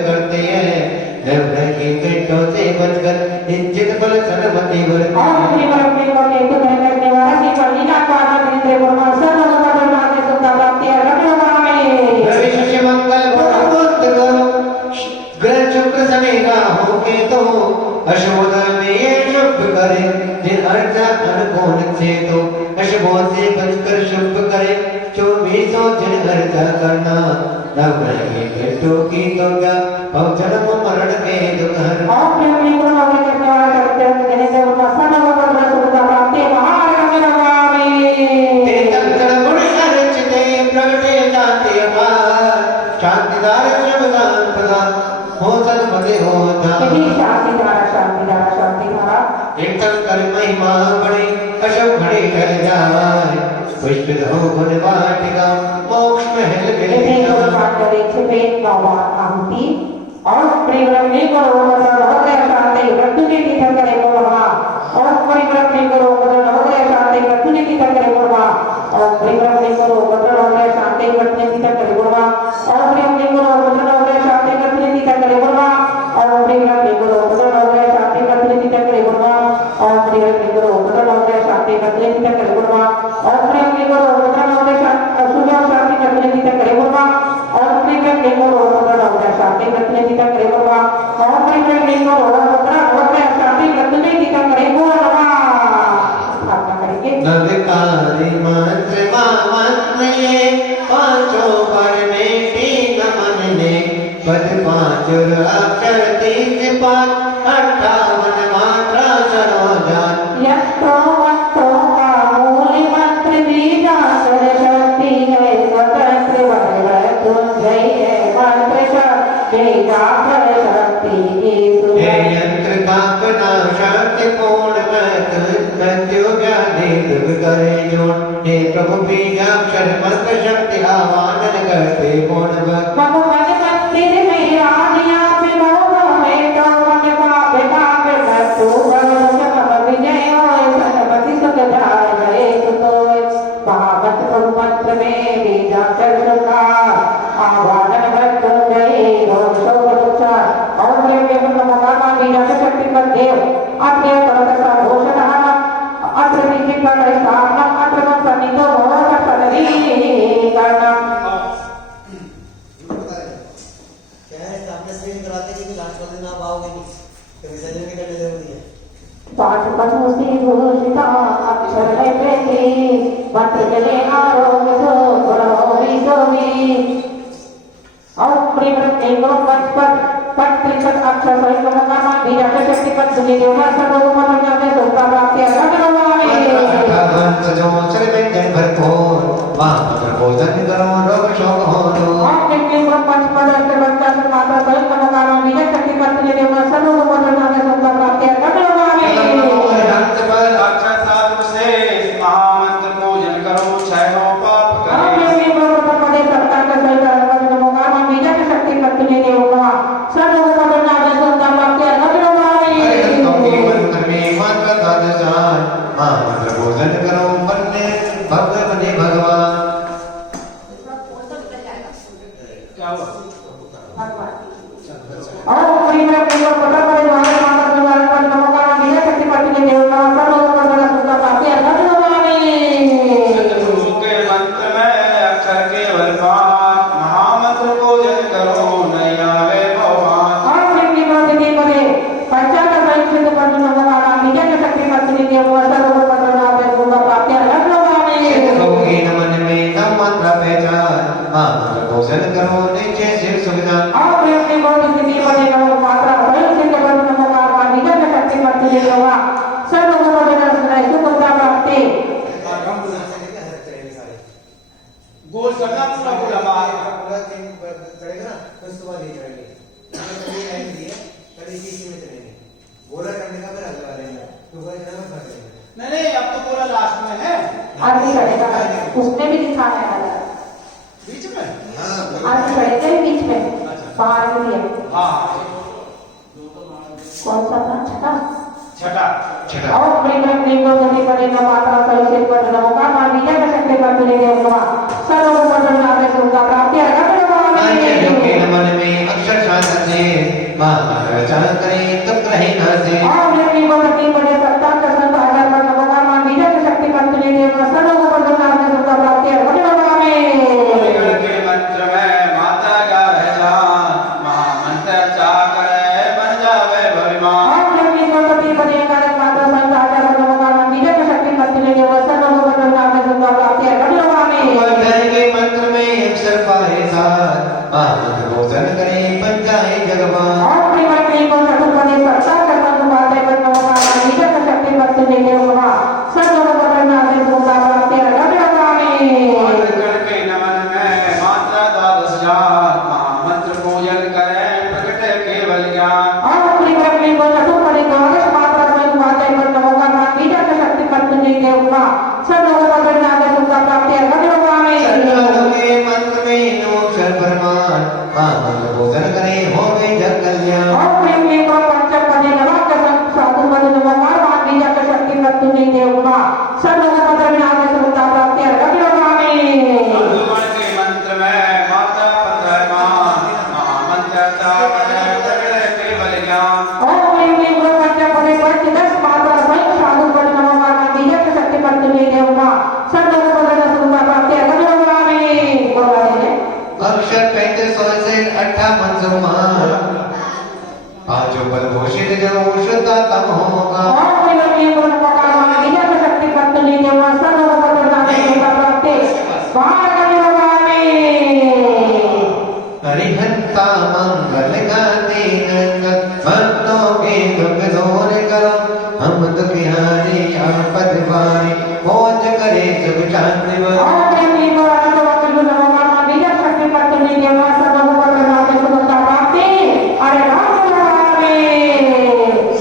करते हैं नव्य की कटों से बचकर इज्जत बल सन्मति वर्ती ओम श्री परम को केतु धन निवारा की कलिना काना दिते परमात्मा नवका प्रणाम सुखता प्राप्ति अगम्यमामि भविष्य मंगल गुणवंत करो ग्रह शुक्र समेगा हो के तो अशुभ में ये शुभ करे जिन अर्चा अनुकूल से तो अशुभ से बचकर शुभ करे 24 जिन अर्चा करना नव रहे कटो की तो क्या और जन्म मरण के दुख हर ओम प्रेमी को नवका प्रणाम करते हैं जने से परमात्मा नवका प्रणाम सुखता प्राप्ति महागम्यमामि तक्षण गुण अर्चिते प्रगटे जाते अपार शांतिदार शब्दान प्रदान हो सन्मति हो यदि शांति धारा कीर्तन कर महिमा बड़ी अशुभ घड़ी टल जाए पुष्पित हो गुण वाटिका मोक्ष महल मिल यदि जाए गुरु पाठरे छिपे नौवार आहुति और प्रियव्रत को रोमतर नवग्रह शांति मृत्युनि तीर्थ करे बोलवा और प्रियव्रत को रोमतर नवग्रह शांति मृत्युनि तीर्थ करे बोलवा और प्रियव्रत को रोमतर नवग्रह शांति मृत्युनि तीर्थ करे बोलवा और प्रियव्रत को रोमतर नवग्रह शांति मृत्युनि तीर्थ करे बोलवा और प्रियव्रत को रोमतर नवग्रह शांति मृत्युनि तीर्थ करे बोलवा और प्रियव्रत को रोमतर नवग्रह शांति मृत्युनि तीर्थ करे बोलवा और प्रियव्रत को रोमतर नवग्रह शुभ शांति मृत्युनि तीर्थ करे बोलवा और प्रियव्रत को रोमतर नवग्रह शांति मृत्युनि तीर्थ करे बोलवा और प्रियव्रत को रोमतर नवग्रह शांति मृत्युनि तीर्थ करे बोलवा स्थापना करेंगे नवकारी मंत्र मंत्र ये पांचों पर में तीन मन ने पद पांच अक्षर 3 5 58 मात्रा सरोजान यत्रो मंत्रो का मूल मंत्र बीजाक्षर शक्ति है स्वतंत्र वज्रतुंजय है मंत्र शक्ति बीजाक्षर शक्ति की हे यंत्र कापना शक्ति पूर्ण मृत्यु व्याधि दुख करे जोड़ हे प्रभु बीजाक्षर मंत्र शक्ति आह्वान करते पूर्ण भक्त मम मन मंदिर में आदिया पे मोह में तो मन पाप पाप मृत्यु भव विजय होय सर्वति सुख जाय गए सुतोय महामंत्र प्रभु मंत्र में बीजाक्षर शक्ति आह्वान मृत्युंजय रोग शोक दुख और प्रेम नमोगामा बीजाक्षर शक्ति पर देव अत्य परतसा घोषण अत्र विधि पर स्थापना अत्र सन्निधो भवत सदरी करना पाठ पठो से घोषिता अक्षर है प्रेती मंत्र चले आरोग्य सो गुणोरी सोमी और प्रियव्रत को पट त्रिपद अक्षर सहित नमोगामा बीजाक्षर शक्ति पर दुनि देवा सर्वोपम ज्ञाने सुखा प्राप्ति अगम्यमामि भगवंत जो शरीर में जन भरपूर वहाँ भोजन करो रोग शोक हो लो और जिनके पंच पद अक्षर बच्चा से माता सहित नमोगामा बीजाक्षर शक्ति पर दुनि देवा सर्वोपम ज्ञाने सुखा प्राप्ति अगम्यमामि अंत पर अक्षर साधु से महामंत्र पूजन करो क्षयो पाप और करे जिनके पदे सत्ता के सहित नमोगामा बीजाक्षर शक्ति पर दुनि देवा सर्वोपम ज्ञाने सुखा प्राप्ति अगम्यमामि मंत्र में मंत्र द्वादशान मंत्र भोजन करो बन्ने भक्त बने भगवान क्या हुआ और प्रियव्रत को पता पड़े हमारे माता परिवार पर नमोगामा बीजाक्षर शक्ति पर दुनि देवा सर्वोपम ज्ञाने सुखा प्राप्ति अगम्यमामि शत्रु के मंत्र में अक्षर केवल 5 महामंत्र पूजन करो नहीं आवे भगवान और प्रेमी प्रति पदे पंचांग सहित सिद्ध पर नमोगामा बीजाक्षर शक्ति पर दुनि देवा सर्वोपम ज्ञाने सुखा प्राप्ति अगम्यमामि होगी नमन में नम मंत्र पहचान मंत्र भोजन करो नीचे शिव सुविधान और प्रेमी प्रति पदे नमो मात्रा सहित सिद्ध पर नमोगामा बीजाक्षर शक्ति पर दुनि देवा सर्वोपम ज्ञाने सुखा प्राप्ति गोल करना पूरा पूरा मार पूरा चेंज करेगा ना तो उसके बाद ये करेंगे हाँ कौन सा था? छठा। छठा छठा और प्रेम प्रेम को गति पड़े न मात्रा सही से पड़ न होगा मान बीजा का शक्ति पर तुले दे होगा सर्व को पड़ ना में सुनता प्राप्ति है कभी जो के मन में अक्षर शासन से महाराजा करे तब रहे ना से और प्रेम को गति पड़े सत्ता का संत आचार पर न होगा मान बीजा का शक्ति पर तुले दे होगा सर्व को पड़ ना में सुनता प्राप्ति है कभी के मंत्र में माता का रहजान महामंत्र चाकर बन जावे भविमान और प्रेम को गति पड़े कारक माता संत आचार पर न होगा मान बीजा का शक्ति पर तुले दे होगा सर्व को पड़ ना में सुनता प्राप्ति है कभी के मंत्र में अक्षर पाए साथ महामंत्र भोजन करे बन जाए जगवान और प्रेम को सतु पदे सत्ता का संत बातें पर न होगा मान बीजा का शक्ति पर तुले दे होगा सर्व को पड़ ना में सुनता प्राप्ति है कभी के नमन में माता द्वादश जान महामंत्र पूजन करे प्रकट केवल ज्ञान और प्रेम को सतु पदे द्वादश मात्रा संत बातें पर न होगा मान बीजा का शक्ति पर तुले दे होगा सर्व को पड़ ना में सुनता प्राप्ति है कभी के मंत्र में नमो अक्षर परमान महामंत्र भोजन करे होवे जग कल्याण और प्रेम को पंचम पदे नमः का साधु पदे नमः मान बीजा का शक्ति पर तुले दे होगा सर्व को पड़ ना में सुनता प्राप्ति है कभी भगवान के मंत्र में माता पंद्रहमान महामंत्र चाकर प्रकट केवल ज्ञान और प्रेम को पंचम पदे पंच 10 मात्रा संत साधु पदे नमः मान बीजा का शक्ति पर तुले दे होगा सर्व को पड़ ना सुनता प्राप्ति है कभी अक्षर 35 से 58 समान पांचों पद घोषित जो शुद्ध तम होगा और प्रेम को नमः मान बीजा का शक्ति पर तुले दे होगा सर्व को पड़ ना सुनता प्राप्ति बाहर कभी हरिहंता मंगल गाते नंगत भक्तों के दुख दूर करो हम दुखिहारी आपद वारी खोज करे सब शांति व और प्रेम को आनंद वक्र नमः मान बीजा का शक्ति पर तुले दे होगा सर्व को पड़ ना सुनता प्राप्ति अरे राम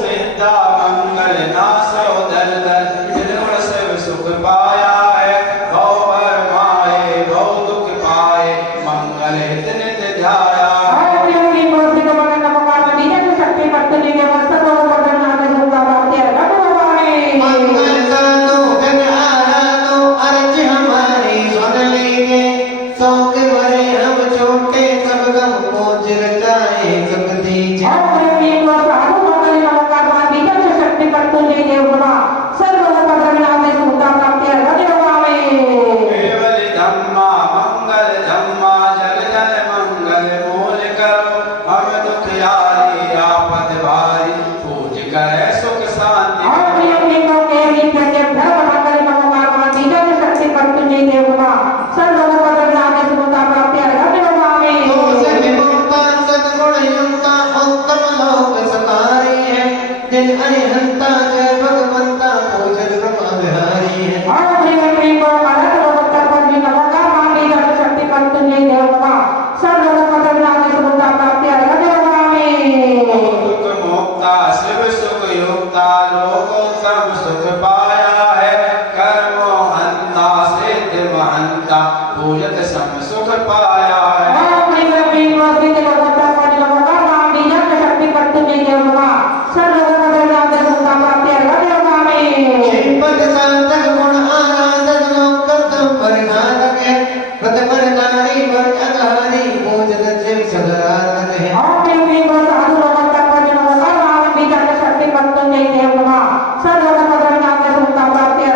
सिद्धा मंगल नासो दल दल निर्गुण शिव सुख पाया है भव भर माए भव दुख पाए मंगल हित नित ध्याया और प्रेम को सिद्ध मन नमः मान बीजा का शक्ति पर तुले दे होगा सर्व को पड़ ना सुनता प्राप्ति है मंगल साधु जन आराधो अर्ज हमारी सुन लीजिए शौक भरे हम छोटे सब गम को चिरचाए सुख दीजिए और प्रेम को साधु मंगल नमः मान बीजा का शक्ति पर तुले दे होगा सर्व को पड़ ना सुनता प्राप्ति है केवल धम्मा मंगल धम्मा जल जल मंगल मूल करो हम दुखियारी आपद भारी पूज करे सुख शांति और प्रेम को केवल प्रत्यय धर्म मंगल नमः मान बीजा का शक्ति पर तुले दे होगा सर्व को पड़ ना सुनता प्राप्ति है से विमुक्ता सद्गुण युक्ता उत्तम लोक सकारी है जिन अरिहंता जय भगवंता पूजन ब्रह्म बिहारी है और प्रेम को अनंत भक्त पर भी नमः मान बीजा का शक्ति पर तुले दे होगा सर्व को पड़ ना सुनता प्राप्ति है दुख मुक्ता शिव सुख युक्ता लोकोत्तम सुख पाया है कर्मो हंता सिद्ध महंता पूजत सम सुख पाया है और प्रेम को सिद्ध भगवंत पर नमः मान बीजा का शक्ति पर तुले दे होगा सर्व को पड़ ना सुनता प्राप्ति है श्रीपद साधक गुण आराधक लोक परिधानक है प्रतमर नारी पर अनहारी पूजन शिव सदाराधक है और प्रेम को साधु भगवंत पर नमः मान बीजा का शक्ति पर तुले दे होगा सर्व को पड़ ना सुनता प्राप्ति है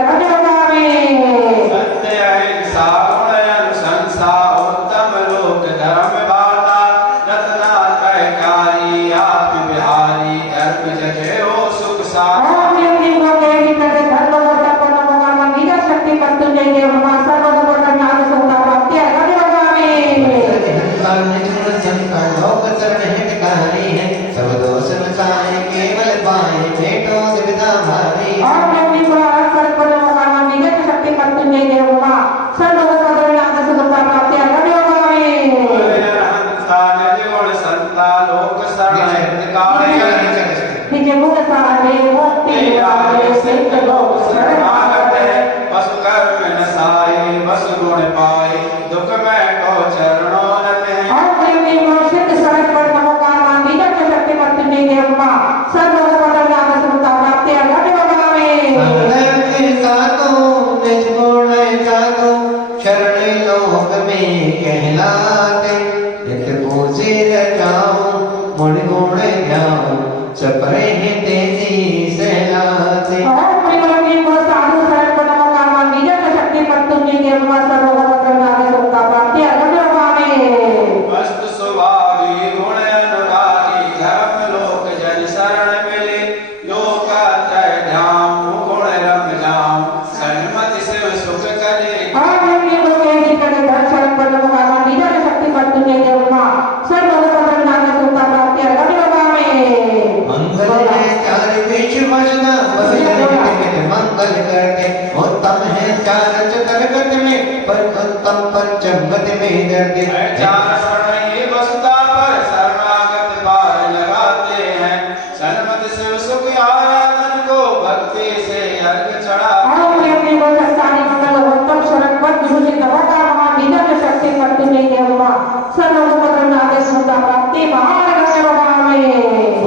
सत्य अहिंसा गुण अनुशंसा उत्तम लोक धर्म बाता रत्नात्रयकारी आत्म बिहारी धर्म जगे हो सुख सा और प्रेम को केवल प्रत्यय धर्म भक्त पर नमः मान बीजा शक्ति पर तुले दे होगा सर्व को पड़ ना सुनता प्राप्ति है लोक चरण हितकारी है सब दोष नसाए केवल पाए भेटो सुविधा भारी और प्रेम को अर्पण पर नमः मान बीजा की शक्ति पर तुले दे होगा सर्व को पड़ ना सुनता प्राप्ति है हंसा निज गुण संता लोक शरण हितकारी निज गुण सारे मुक्ति वाले सिद्ध लोक शरणागत है पशु कर्म नसाए वसु गुण पाए दुख में को चरणों रते और प्रेम को सिद्ध शरण पर नमः मान मुड़ घोड़े जाऊं सपरे हैं तेजी से लाते ओम प्रियवती को साधु शरण को नमो कामा निजन शक्ति पत्तुंजी देवमा सर्वभद्र नागे सुक्ता प्राप्ति अगम्यवामे मस्त स्वभावी गुण अनुरागी धर्म लोक जन शरण मिले लोकात्रय ध्यान गुण रम जाऊं सन्मति शिव सुख करे ओम प्रियवती को वेदी करे धर शरण को नमो कामा निजन शक्ति पत्तुंजी देवमा सर्वभद्र नागे सुक्ता प्राप्ति अगम्यवामे मंगल है चार विश्व वजना मंगल करते उत्तम है चार चतुर्गत में पर उत्तम पंचम गति में दर्दे चार स्वर्णीय वसुता पर शरणागत पार लगाते हैं सन्मति शिव सुख आराधन को भक्ति से अर्घ चढ़ा ओम प्रियवती को सत्सानी मंगल उत्तम शरण पद विभूषित नमो कामा निजन शक्ति पत्तुंजी देवमा सर्वभद्र नागे सुक्ता प्राप्ति महाअगम्यवामे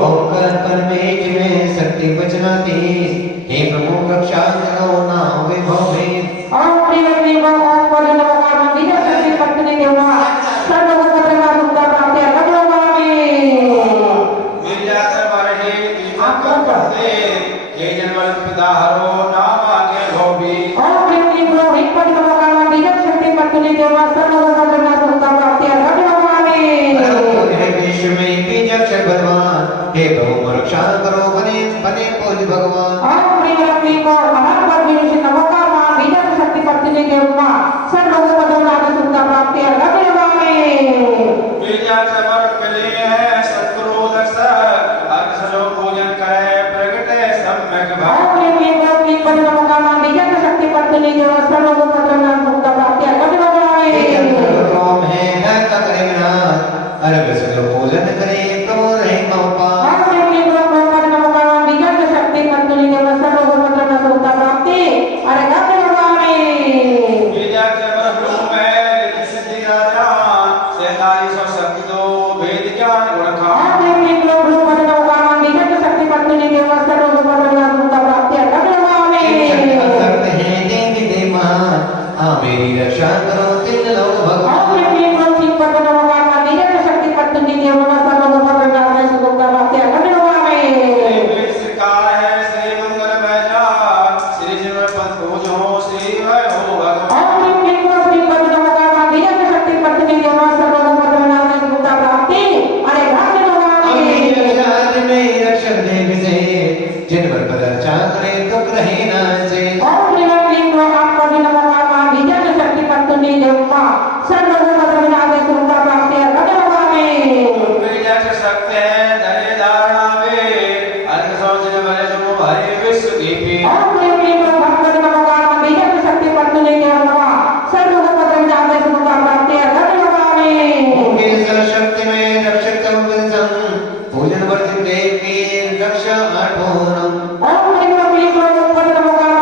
ओंकार परमेश में शक्ति बचनाती हे प्रभु रक्षा करो ना विभव में ओम प्रियवती को ओम पद नमो कामा निजन शक्ति पत्तुंजी देवमा सर्वभद्र नागे सुक्ता प्राप्ति अगम्यवामे मिल जाता मरहे दीपक पड़ते हे जनवल पिताहरो नाम आगे होबी ओम प्रियवती को एक पद नमो कामा निजन शक्ति पत्तुंजी देवमा सर्वभद्र नागे सुक्ता प्राप्ति अगम्यवामे हे विश्व में बीजक्ष भगवान हे प्रभु रक्षा करो बने बने पूज भगवान ओम प्रियवती को महापद विभूषित नमो कामा निजन शक्ति पत्तुंजी देवमा सर्वभद्र नागे सुक्ता प्राप्ति अगम्यवामे मिल जाता मर मिले हैं सत्कुरु दक्षक अक्षरो पूजन करे प्रगटे सम्यक भाव ओम प्रियवती को एक पद नमो कामा निजन शक्ति पत्तुंजी देवमा सर्वभद्र नागे सुक्ता प्राप्ति अगम्यवामे ओम है न करेनाथ अर्घ सगल पूजन करे प्रभु रहे कृपा ओम प्रियवती को ओम पद नमो कामा निजन शक्ति पत्तुंजी देवमा सर्वभद्र नागे सुक्ता प्राप्ति अगम्यवामे मिल जाता मर ब्रह्म में सिद्धि राजा सेनाई सब शक्ति दो वेद ज्ञान गुण खा ओम प्रियवती को ओम पद नमो कामा निजन शक्ति पत्तुंजी देवमा सर्वभद्र नागे सुक्ता प्राप्ति अगम्यवामे करते हैं देवी देव महान हाँ मेरी रक्षा करो तीन लोग ओम भगवान प्रियवती को तीन पद नमो कामा निजन शक्ति पत्तुंजी देवमा सर्वभद्र नागे सुक्ता प्राप्ति अगम्यवामे वेद सरकार है श्री मंगल बैजा श्री जीवन पद पूजो श्री वै हो भगवान ओम प्रियवती को तीन पद नमो कामा निजन शक्ति पत्तुंजी देवमा सर्वभद्र नागे सुक्ता प्राप्ति अगम्यवामे जगत में रक्षक देव से जिन पर पदर्चा करे दुख रहे ना से ओम प्रियवती को आप पद नमो कामा निजन शक्ति पत्तुंजी देवमा सर्वभद्र नागे सुक्ता प्राप्ति अगम्यवामे मिल जाता सकते हैं धरे धारणा वे अर्घ सोचन भरे जो भरे विश्व दीपी ओम प्रियवती को भक्त नमो कामा निजन शक्ति पत्तुंजी देवमा सर्वभद्र नागे सुक्ता प्राप्ति अगम्यवामे उनके शक्ति में रक्षक संग पूजन वर्तित देव की रक्षा आठोरम ओम प्रियवती को पद नमो कामा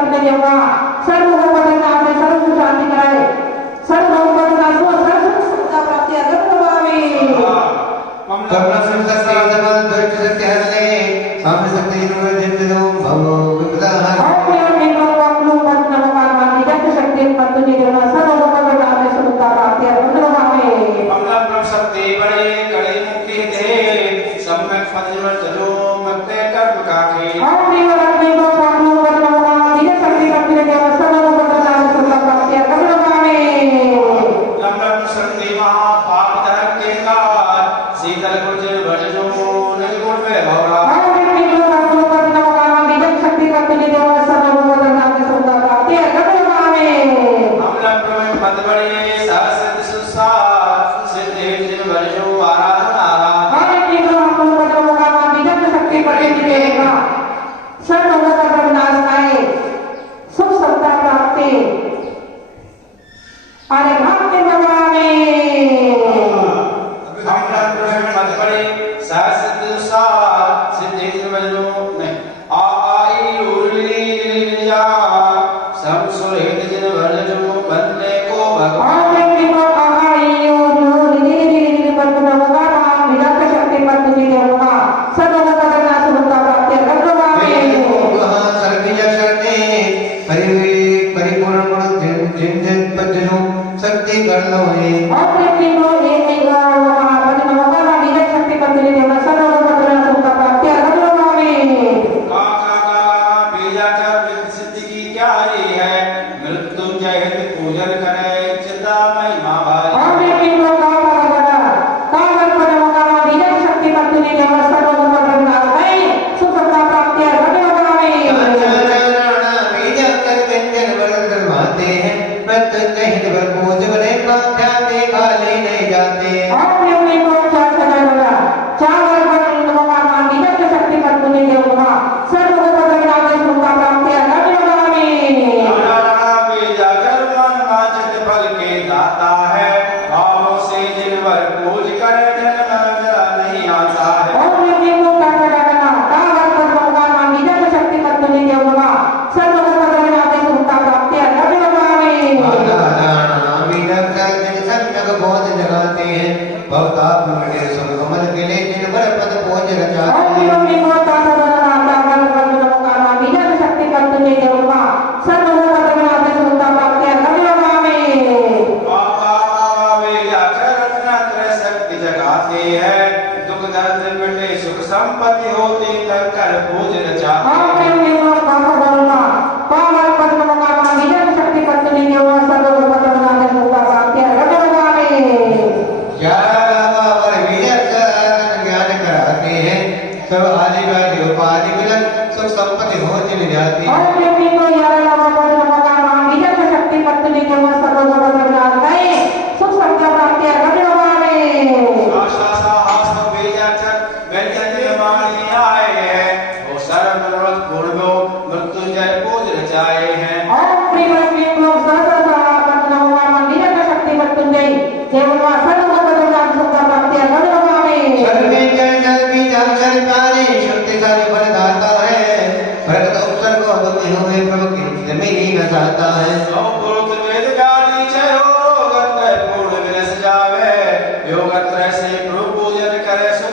करते देवा सर्व भगवंत ने सर्व शांति कराए सर्व भगवंत का सर्व सुखता प्राप्ति अगर प्रभावी करुणा संसक्ति समल द्वैत सत्य हरने साम्य शक्ति निर्वृत्ति दो भवो विपदाहर शक्ति पत्नी देवा सर्व भगवंत ने सुखता प्राप्ति अगर प्रभावी मंगलम ब्रह्म शक्ति बड़े कड़े मुक्ति दे सम्यक फतिवर तजो मत्ते कर्म काके शीतल गुर्ज भजो निर्गुण में भवरा शक्ति का पद बड़े सहस्र सुसार सिद्धि जिन भजो आराधना सुख समता प्राप्ति अरे भक्त भगवान पद बड़े सहस्र सुसार सिद्धि जिन भजो नहीं आई उर्ली जा सम सुरहित जिन भजो बनने को भगवान परिपूर्ण गुण जिन जिन पज्जनो शक्ति कर लो है सिद्धि की क्या है मृत्युंजय हित पूजन करे चिंता महिमा भाई संपत्ति होती कर पूजन ज्ञान कराते हैं सब आदि वाली उपाधि मिलन सब संपत्ति हो चली जाती है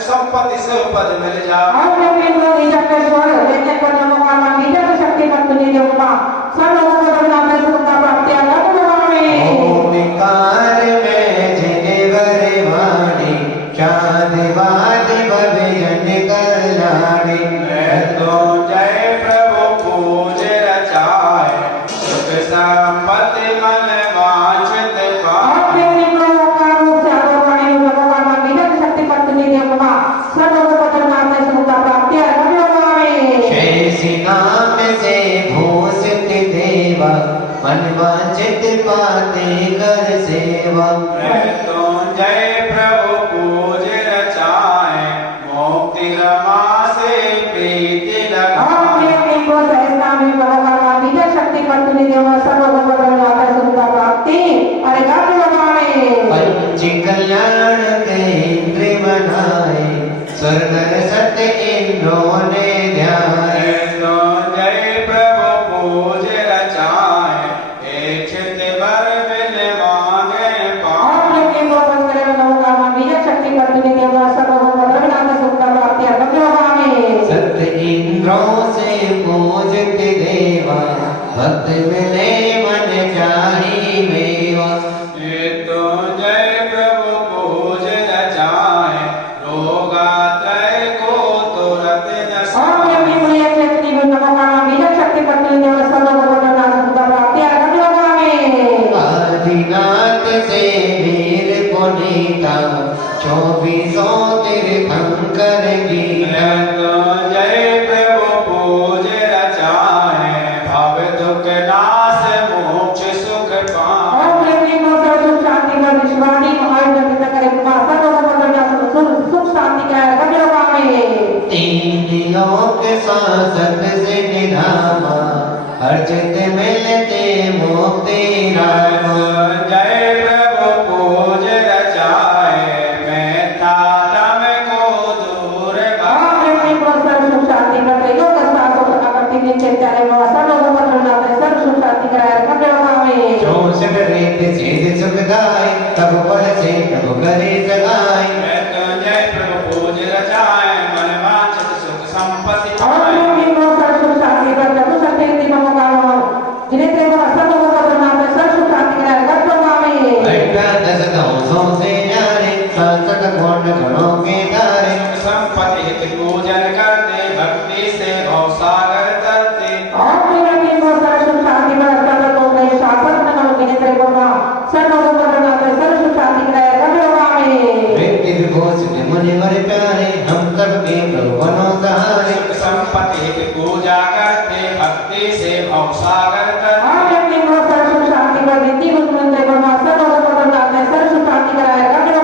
संपत्ति से पद मिल जाए ओंकार में जिनेवर वाणी चाँद बाद भजन कल्याणी तो जय प्रभु पूज रचाए सुख संपत्ति मन वांछित पाए नाम से भूषित देवा मन वांछित पाते कर सेवा जय प्रभु पूज रचाए मुक्ति रमा से प्रीति लगाए पंच कल्याण के इंद्र बनाए स्वर्ग सत्य इंद्रों ने ध्यान जय प्रभु पूज भक्त मिले मन चाही मेवा मृत्युंजय प्रभु पूज रचाए रोगात्रय को तुरत ओम यज्ञ मुनि यज्ञ जीवन नमः बीज शक्ति पत्नी देव सर्वभूतनाथ सुधा प्राप्ति अर्घ्य आदिनाथ से वीर पुनीता 24 तीर्थंकर गीता मृत्युंजय प्रभु पूज रचाए भव दुख नाश मोक्ष सुख पाए ओम यज्ञ को सर्व शांति का विश्वाणी महायुद्ध करे कुमार सर्वभूतनाथ सुख शांति का अर्घ्य 3 लोक शासक से निधामा अर्जित मिलते मुक्ति रामा जय प्रभु पूज रचाए मैं तारम को दूर ओम यज्ञ को सर्व शांति का योग साधु अकर्ति नीचे चारे में सर्वभूतनाथ सर्व शांति का अर्घ्य 64 रीत से सुखदाई तब पर से प्रभु करे जगाई मृत्युंजय प्रभु पूज रचाए मन वांछित सुख संपत्ति ओम पाए यज्ञ को सर्व शांति का जब सत्य दीपक का जिन्हें तेरे सर्वभूतनाथ सर्व शांति का अर्घ्य घंटा 10 गांवों से न्यारे 67 कोट घरों के तारे सुख संपत्ति हित पूजन करते भक्ति से भव सागर तरते ओम यज्ञ को सर्व शांति का अर्घ्य तो गए शासन न जिन्हें तेरे सर्वभूतनाथ सर्व शांति का अर्घ्य व्यक्ति विभूष के मुनिवर प्यारे हम सब के प्रभु बनो सहारे सुख संपत्ति हित पूजा करते भक्ति से भव सागर तरते ओम यज्ञ को सर्व शांति का रीति गुणवंत सर्वभूतनाथ सर्व शांति का अर्घ्य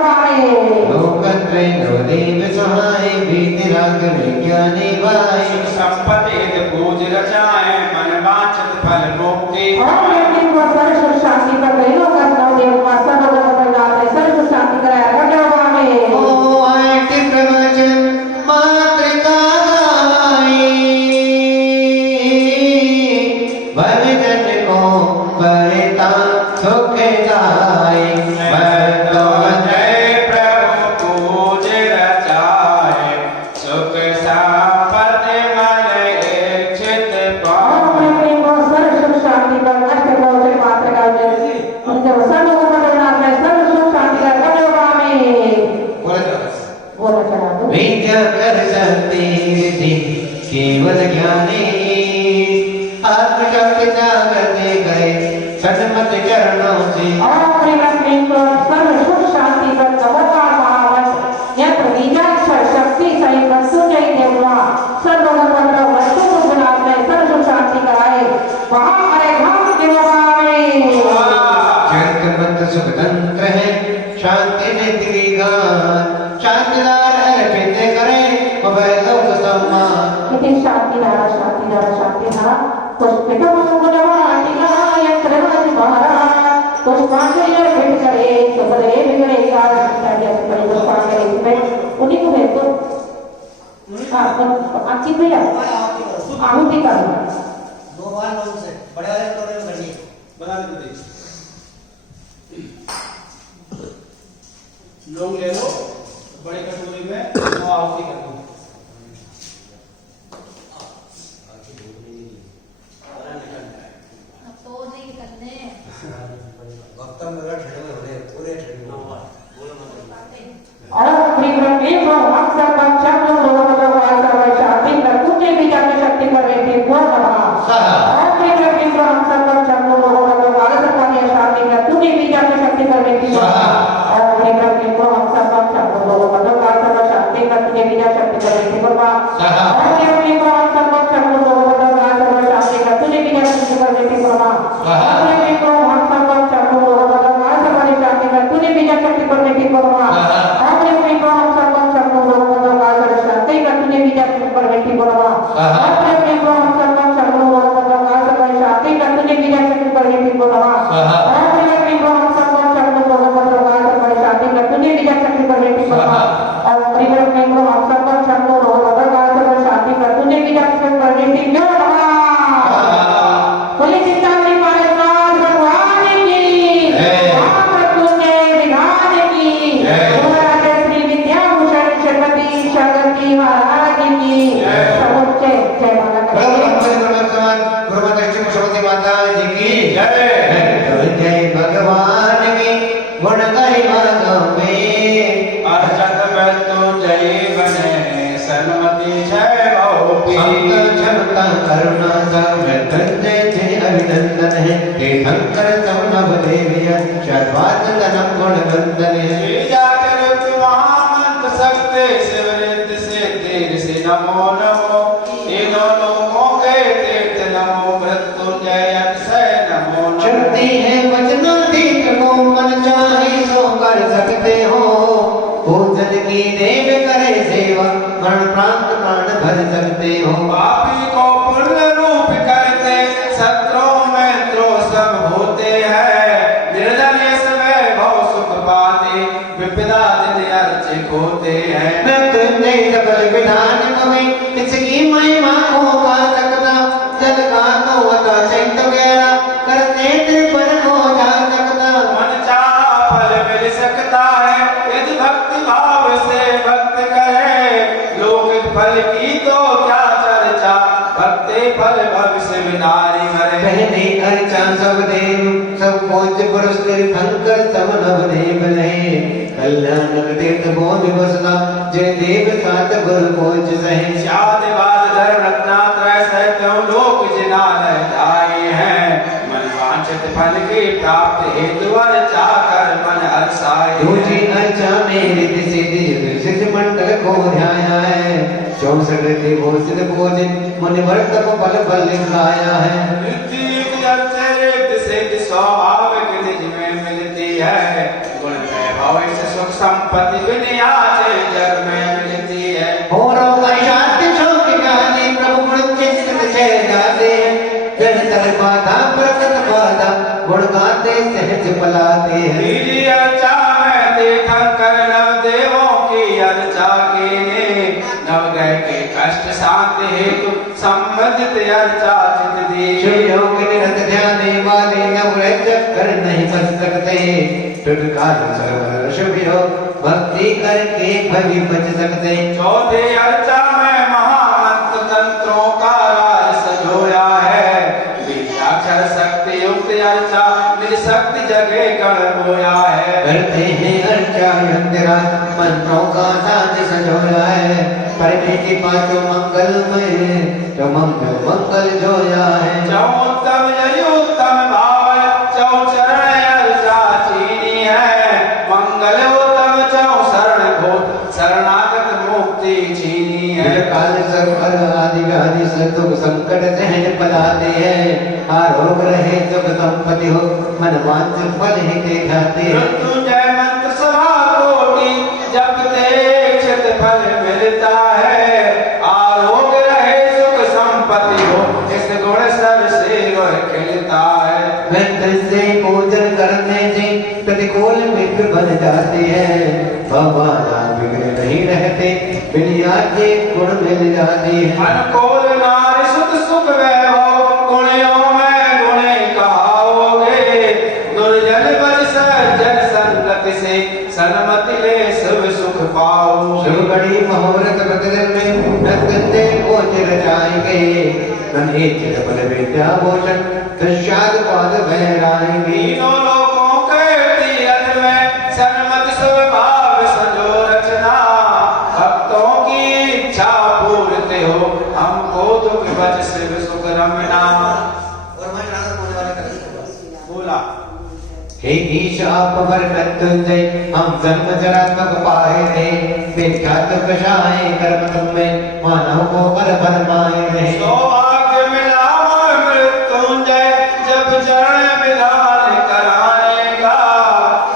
लोकत्रय नवदेव सहाय भीति राग विज्ञानी भाई सुख संपत्ति हित पूज रचाए मन वांछित फल मुक्ति ओम यज्ञ को सर्व शांति का योग देव सर्वभूतनाथ सर्व शांति का अर्घ्य ओ आयति प्रवचन मातृका गाई भजन को परिता सुख जाए मृत्युंजय प्रभु पूज रचाए सुख संपत्ति मन इच्छित ओम पाए यज्ञ को सर्व शांति का अष्टकोश मात्र का जब सर्वभूतनाथ सर्व शांति का अर्घ्य बोला चला दो विद्या कर सकती रिद्धि केवल ज्ञानी आत्मशक्ति जागते गए सन्मत चरणों से ओम यज्ञ को सर्व सुख शांति का चमत्कार महावत यह प्रतिज्ञा शक्ति सही वस्तु जय देववा सर्वभूतनाथ वस्तु गुणनाथ में सर्व शांति कराए वहाँ हरे धाम के शंकरमंत्र सुखतंत्र है शांति नीति की गान शांतिदार अर्पित करें वह लोक सम्मान इति शांति धारा पुष्पितम गुणवाटिका यंत्रवत महाराज पुष्पांजलि अर्पित करे सुपदे बिगड़े काल कार्य से करे पुष्पांजलि इसमें उन्हीं को है तो अंकित भैया आहुति करना 2 बार लोग से बड़े वाले कटोरे में भरिए बना दे लोग ले लो बड़े कटोरी में वो आहुति कर दो तो नहीं करने भक्तम मेरा ठेले हो रहे पूरे ठेले और प्रिय को हम सब बच्चा को रोग सर्व शांति कर तुझे भी जाकर शक्ति पर बैठे वो नमः और प्रिय को हम सब बच्चा को रोग सर्व शांति कर तुझे भी जाकर शक्ति पर बैठे और प्रिय को हम सब बच्चा को रोग सर्व शांति कर तुझे भी जाकर शक्ति पर बैठे और प्रिय को हम सब बच्चा को रोग सर्व शांति कर तुझे भी जाकर शक्ति पर बैठे और प्रिय को हम सब बच्चा को रोग सर्व शांति कर तुझे भी जाकर शक्ति पर बैठे माता जी की जय। जय भगवान की गुण गाई माता में अर्चत मृत्युंजय बने सन्मति जय भोपी। क्षमता करुणा मृत्युंजय जय अभिनंदन है। तीर्थंकर समनव देविया सर्वात्मकनम गुण नंदन है। महामंत्र शक्ति शिवरिद्ध से तीर से नमो नमो। तीनों लोगों के तीर्थ नमो मृत्युंजय अक्षय नमो नमो। शक्ति है वचनातीत को मन चाहे सो कर सकते हो। पूजन की देव करे सेवा मरण प्रांत प्राण भर सकते हो। पापी को पुण्य रूप करते शत्रुओं में द्रोह सब होते हैं। निर्धन वैभव सुख पाते विपदा दिन अर्चित होते हैं। मृत्युंजय सबल विधान में इसकी महिमा को गा सकता। जल का तो अता चैत वगैरह करते पर हो जा सकता। मन चाहा फल मिल सकता है यदि भक्ति भाव से भक्त करे। लौकिक फल की तो क्या चर्चा भक्ति फल भविष्य विनारी करे। पहले अर्चा सब देव सब पूज्य पुरुष तीर्थंकर सब नव देव रहे। कल्याण तीर्थ भूमि बसना जय देव सात गुरु पूज्य सहे। शाद बाद धर्म रत्नात्रय सहित लोक जिना रह जाए हैं। मन वांछित फल की प्राप्ति हेतु अर्चा कर मन हर्षाए। दूजी अर्चा मेरी सिद्धि विशिष्ट मंडल को ध्याया है। 64 ऋद्धि भूषित भोजन मुनि वर्त को बल बल लिखाया है। स्वभाव के निज में मिलती है। गुण वैभव से सुख संपत्ति विन्यास जग में मिलती है। और शांति शोक गाने प्रभु गुण चिंतित से गाते। जन तर बाधा प्रकट बाधा गुण गाते सहज पलाते हैं। अर्चा में तीर्थंकर नव देवों की अर्चा कीने। नवग्रह के कष्ट शांति हेतु संबंधित अर्चा चित दी। शिव योग निरत ध्याने वाले नवग्रह चक्कर नहीं बच सकते। काल सर्वर शुभ योग भक्ति करके भगी बच सकते। चौथे अर्चा में महामंत्र तंत्रों का राज सजोया है। बीजाक्षर शक्ति युक्त अर्चा निज शक्ति जगे गण बोया है। करते हैं अर्चा यंत्रा मंत्रों का साथ सजोया है। करने की पांचों मंगल में जो मंगल मंगल जोया है। चौतम ययुतम भाव चौचरण अर्चा चीनी है। मंगल उत्तम चौ शरण घोष शरणागत मुक्ति चीनी है। काल सर्वर आदि व्याधि दुख संकट सहज पलाते हैं। आरोग रहे सुख संपत्ति हो मन वांछित फल ही के खाते हैं। मृत्युंजय मंत्र सभा कोटि जपते इच्छित फल मिलता है। आरोग्य रहे सुख संपत्ति हो इस गुण सब से वह खिलता है। मंत्र से पूजन करने से प्रतिकूल मित्र बन जाते हैं। भगवान बिगड़े नहीं रहते बिलिया के गुण मिल जाते हैं। अनुकूल नारी सुख सुख वैभव गुणों में गुणे कहाओगे। दुर्जन बज सज्जन संगति से सन्मति ले सब सुख पाओ। शुभ घड़ी मुहूर्त प्रतिदिन में नृत्य को चिर जाएंगे। धने चिर बल विद्या भूषण दृश्याद पाद बहराएंगे। तीनों लोगों के तीर्थ में सन्मति स्वभाव सजो रचना। भक्तों की इच्छा पूर्ति हो हमको दुख बच शिव सुख रमना। बोला हे ईश आप पर मृत्युंजय हम जन्म जरात्मक पाए थे। विख्यात कषाय कर्म तुम में मानव को पर फरमाए थे। सौभाग्य मिला मृत्युंजय जब चरण विधान कराएगा।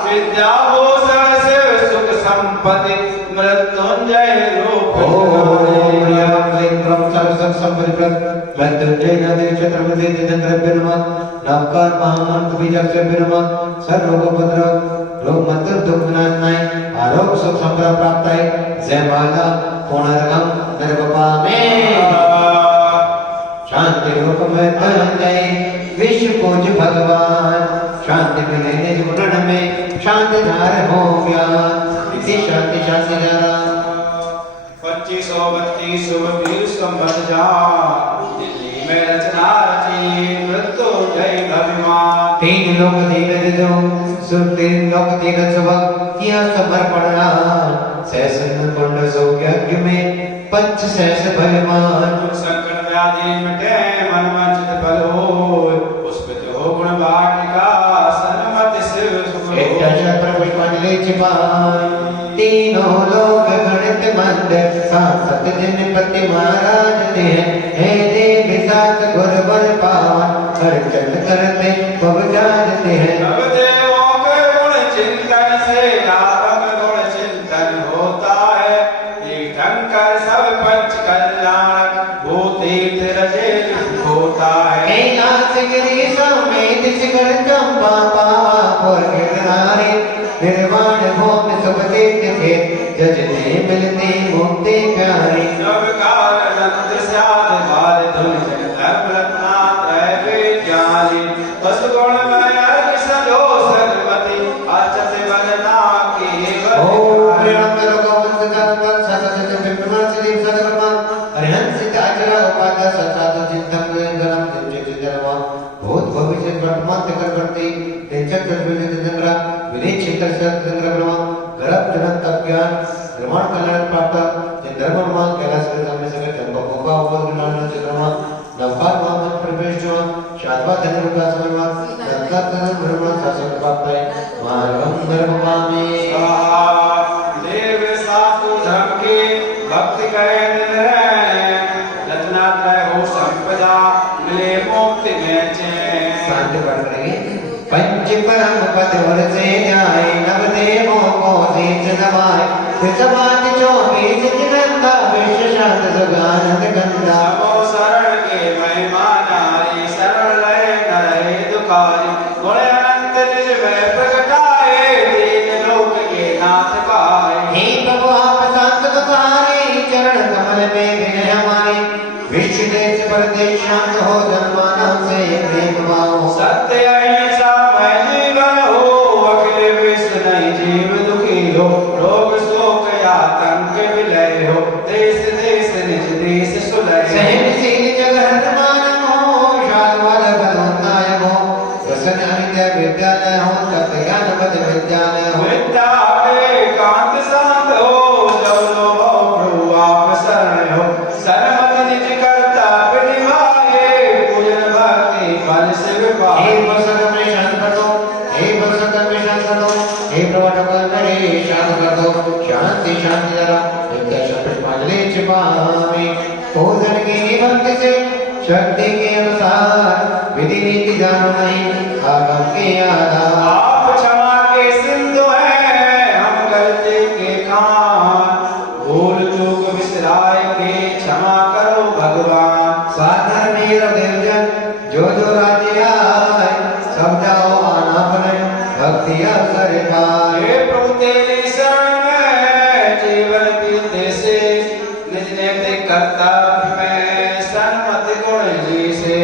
विद्या भूषण शिव सुख संपत्ति मृत्युंजय रूप मृत्युंजय नदी छत्रपति जितेंद्र नवकार महामंत्र बीजाक्षर बिरमा सर्व भद्र रोग मंत्र दुख विनाशनाय आरोग्य सुख संपदा प्राप्ताय। जय माता पुनर्गम निर्वपा में शांति रूप मृत्युंजय विश्व पूज भगवान। शांति मिले निज गुण में शांति धार हो गया। इसी शांति शांति धारा 2532 संवत जा दिल्ली मैं रचना रची मृत्युंजय अभिमान। तीन लोक दीन जो सुर तीन लोक दीन सुभग किया समर्पण सहसन कुंड सौभाग्य में पंच सहस भयमान। संकट व्याधि मिटे मन वंचित फल होय पुष्पित हो गुण वाटिका सन्मति शिव सुख होय। तीनों लोग गणित मंद सांसद जनपति महाराज ते हे देव सात गुर बल पावन अर्चन करते पव जानते हैं। नव देवों के गुण चिंतन से आत्म गुण चिंतन होता है। तीर्थंकर सब पंच कल्याण भूतीर्थ रजे होता है। कैलाश गिरी समेत शिखर चंपा पावा और गिरनारे निर्वाण भूमि सब तीर्थ थे जजते मिलते मुक्ति प्यारे। सब काल अनंत स्याद बाल धुन जगत रत्नात्रय विज्ञानी बस गुणमय सजो सरस्वती अचत वरना की ओम प्रियंकर गोविंद गणपत सतत विक्रम श्री सदगुरुमा हरिहंसित आचरा उपादा ससाद चिंतन गणम चिंतित जन्म भूत भविष्य वर्तमान तक करते तेजक विविध चंद्र विदेश क्षेत्र से चंद्र ब्रह्म गर्भ जनन तज्ञान निर्माण कल्याण प्राप्त चंद्रमा मान कैलाश के सामने से जन्म होगा और ज्ञान चंद्रमा नवकार मान प्रवेश जो शादवा धन का समय दत्ता तन ब्रह्म शासन प्राप्त है मार्गम धर्ममामि। देव साधु धर्म के भक्ति कहे रत्नात्रय हो संपदा मिले मुक्ति में चैन। शांति पढ़ रही पंच परम पद और से जाए नव देवों को शीच नवाए समाज जो बीज जिनंदा विश्व शांत सुगानंद गंगा। नमो शरण के महिमा नारी शरण रहे न रहे दुखारी गुण अनंत निज में प्रगटाए दीन लोक के नाथ पाए। हे प्रभु आप शांत तुकारे चरण कमल में विनय हमारे विश्व देश परदेश शांत हो जनमानव से प्रेम भाव। सत्य अहिंसा में जीवन हो अखिल विश्व नहीं जीव दुखी हो रोग शोक आतंक विलय हो देश देश निज देश सुलय। सहनशील जगत मानव हो शालवाल बलोन्नायक हो प्रसन्न हृदय विद्यालय हो तत् ज्ञानवद विद्यालय हो। विद्या एकांत शांत हो जब लो प्रभु आप शरण हो सर्वमत निज कर्तव्य निभाए पूजन भक्ति फल शिव हे पाए। प्रसन्न में शांत कर दो हे प्रसन्न में शांत कर दो हे प्रवटक करे शांत कर दो शांति शांति जरा विद्या शब्द पाले छिपावे पूजन की भक्ति से शक्ति के अनुसार विधि नीति जानो नहीं आगम के आधार। आप क्षमा के सिंधु हैं हम गलती के खान भूल चूक विसराय के क्षमा करो भगवान। साधर वीर देवजन जो जो राज्य आए सब जाओ आना बने भक्ति अवसर पाए। हे प्रभु तेरी शरण में जीवन बीते से निज नैतिक कर्तव्य में सन्मति गुण जी से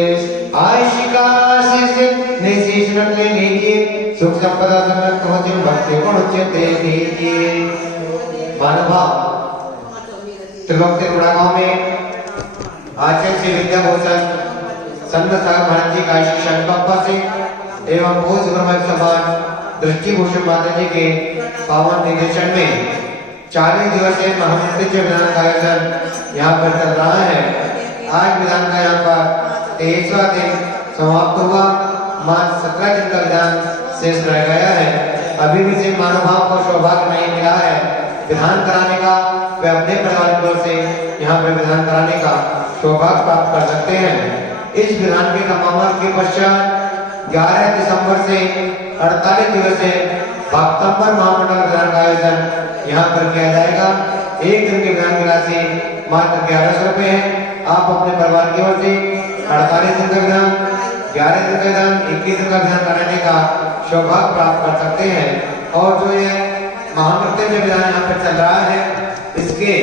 आशिका से निशीष रख ले लीजिए सुख संपदा समृद्ध होती भक्ति गुण चेते दीजिए। मानव त्रिलोकी गांव में आचार्य श्री विद्याभूषण संत साहब महाराज जी का शिक्षण पापा से एवं भूज ब्रह्म समाज दृष्टिभूषण माता जी के पावन निर्देशन में 40 दिवसीय महामृत्युंजय विधान का आयोजन यहाँ पर चल रहा है। आज विधान का यहाँ पर 23वां दिन समाप्त हुआ। मार्च 17 दिन का विधान शेष रह गया है। अभी भी जिन महानुभाव को सौभाग्य नहीं मिला है विधान कराने का वे अपने परिवार की ओर से यहाँ पर विधान कराने का सौभाग्य प्राप्त कर सकते हैं। इस विधान के समापन के पश्चात 11 दिसंबर से 48 दिवसीय भक्तंबर महामंडल विधान का आयोजन यहाँ पर किया जाएगा। एक दिन के विधान की राशि मात्र 1100 रुपए है। आप अपने परिवार की ओर से 48 दिन का विधान 11 दिन का विधान 21 दिन का विधान कराने का सौभाग्य प्राप्त कर सकते हैं। और जो ये महामृत्युंजय विधान यहाँ पर चल रहा है इसके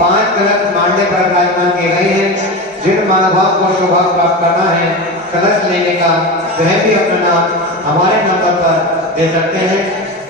5 कलश मांडे पर विराजमान किए गए हैं। जिन महानुभाव को सौभाग्य प्राप्त करना है कलश लेने का वह भी अपना नाम हमारे नंबर पर दे सकते हैं।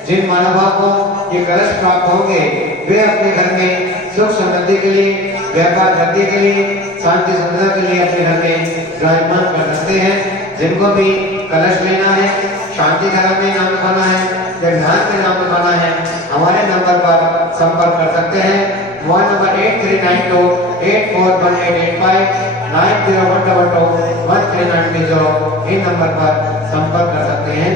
जिन महानुभाव को ये कलश प्राप्त होंगे वे अपने घर में सुख समृद्धि के लिए, व्यापार वृद्धि के लिए, शांति सुंदरता के लिए अपने घर में विराजमान कर सकते हैं। जिनको भी कलश लेना है, शांति धर्म में नाम लिखवाना है या ध्यान में नाम लिखवाना है, हमारे नंबर पर संपर्क कर सकते हैं। मोबाइल नंबर 8392 841885 9012213930 इन नंबर पर संपर्क कर सकते हैं।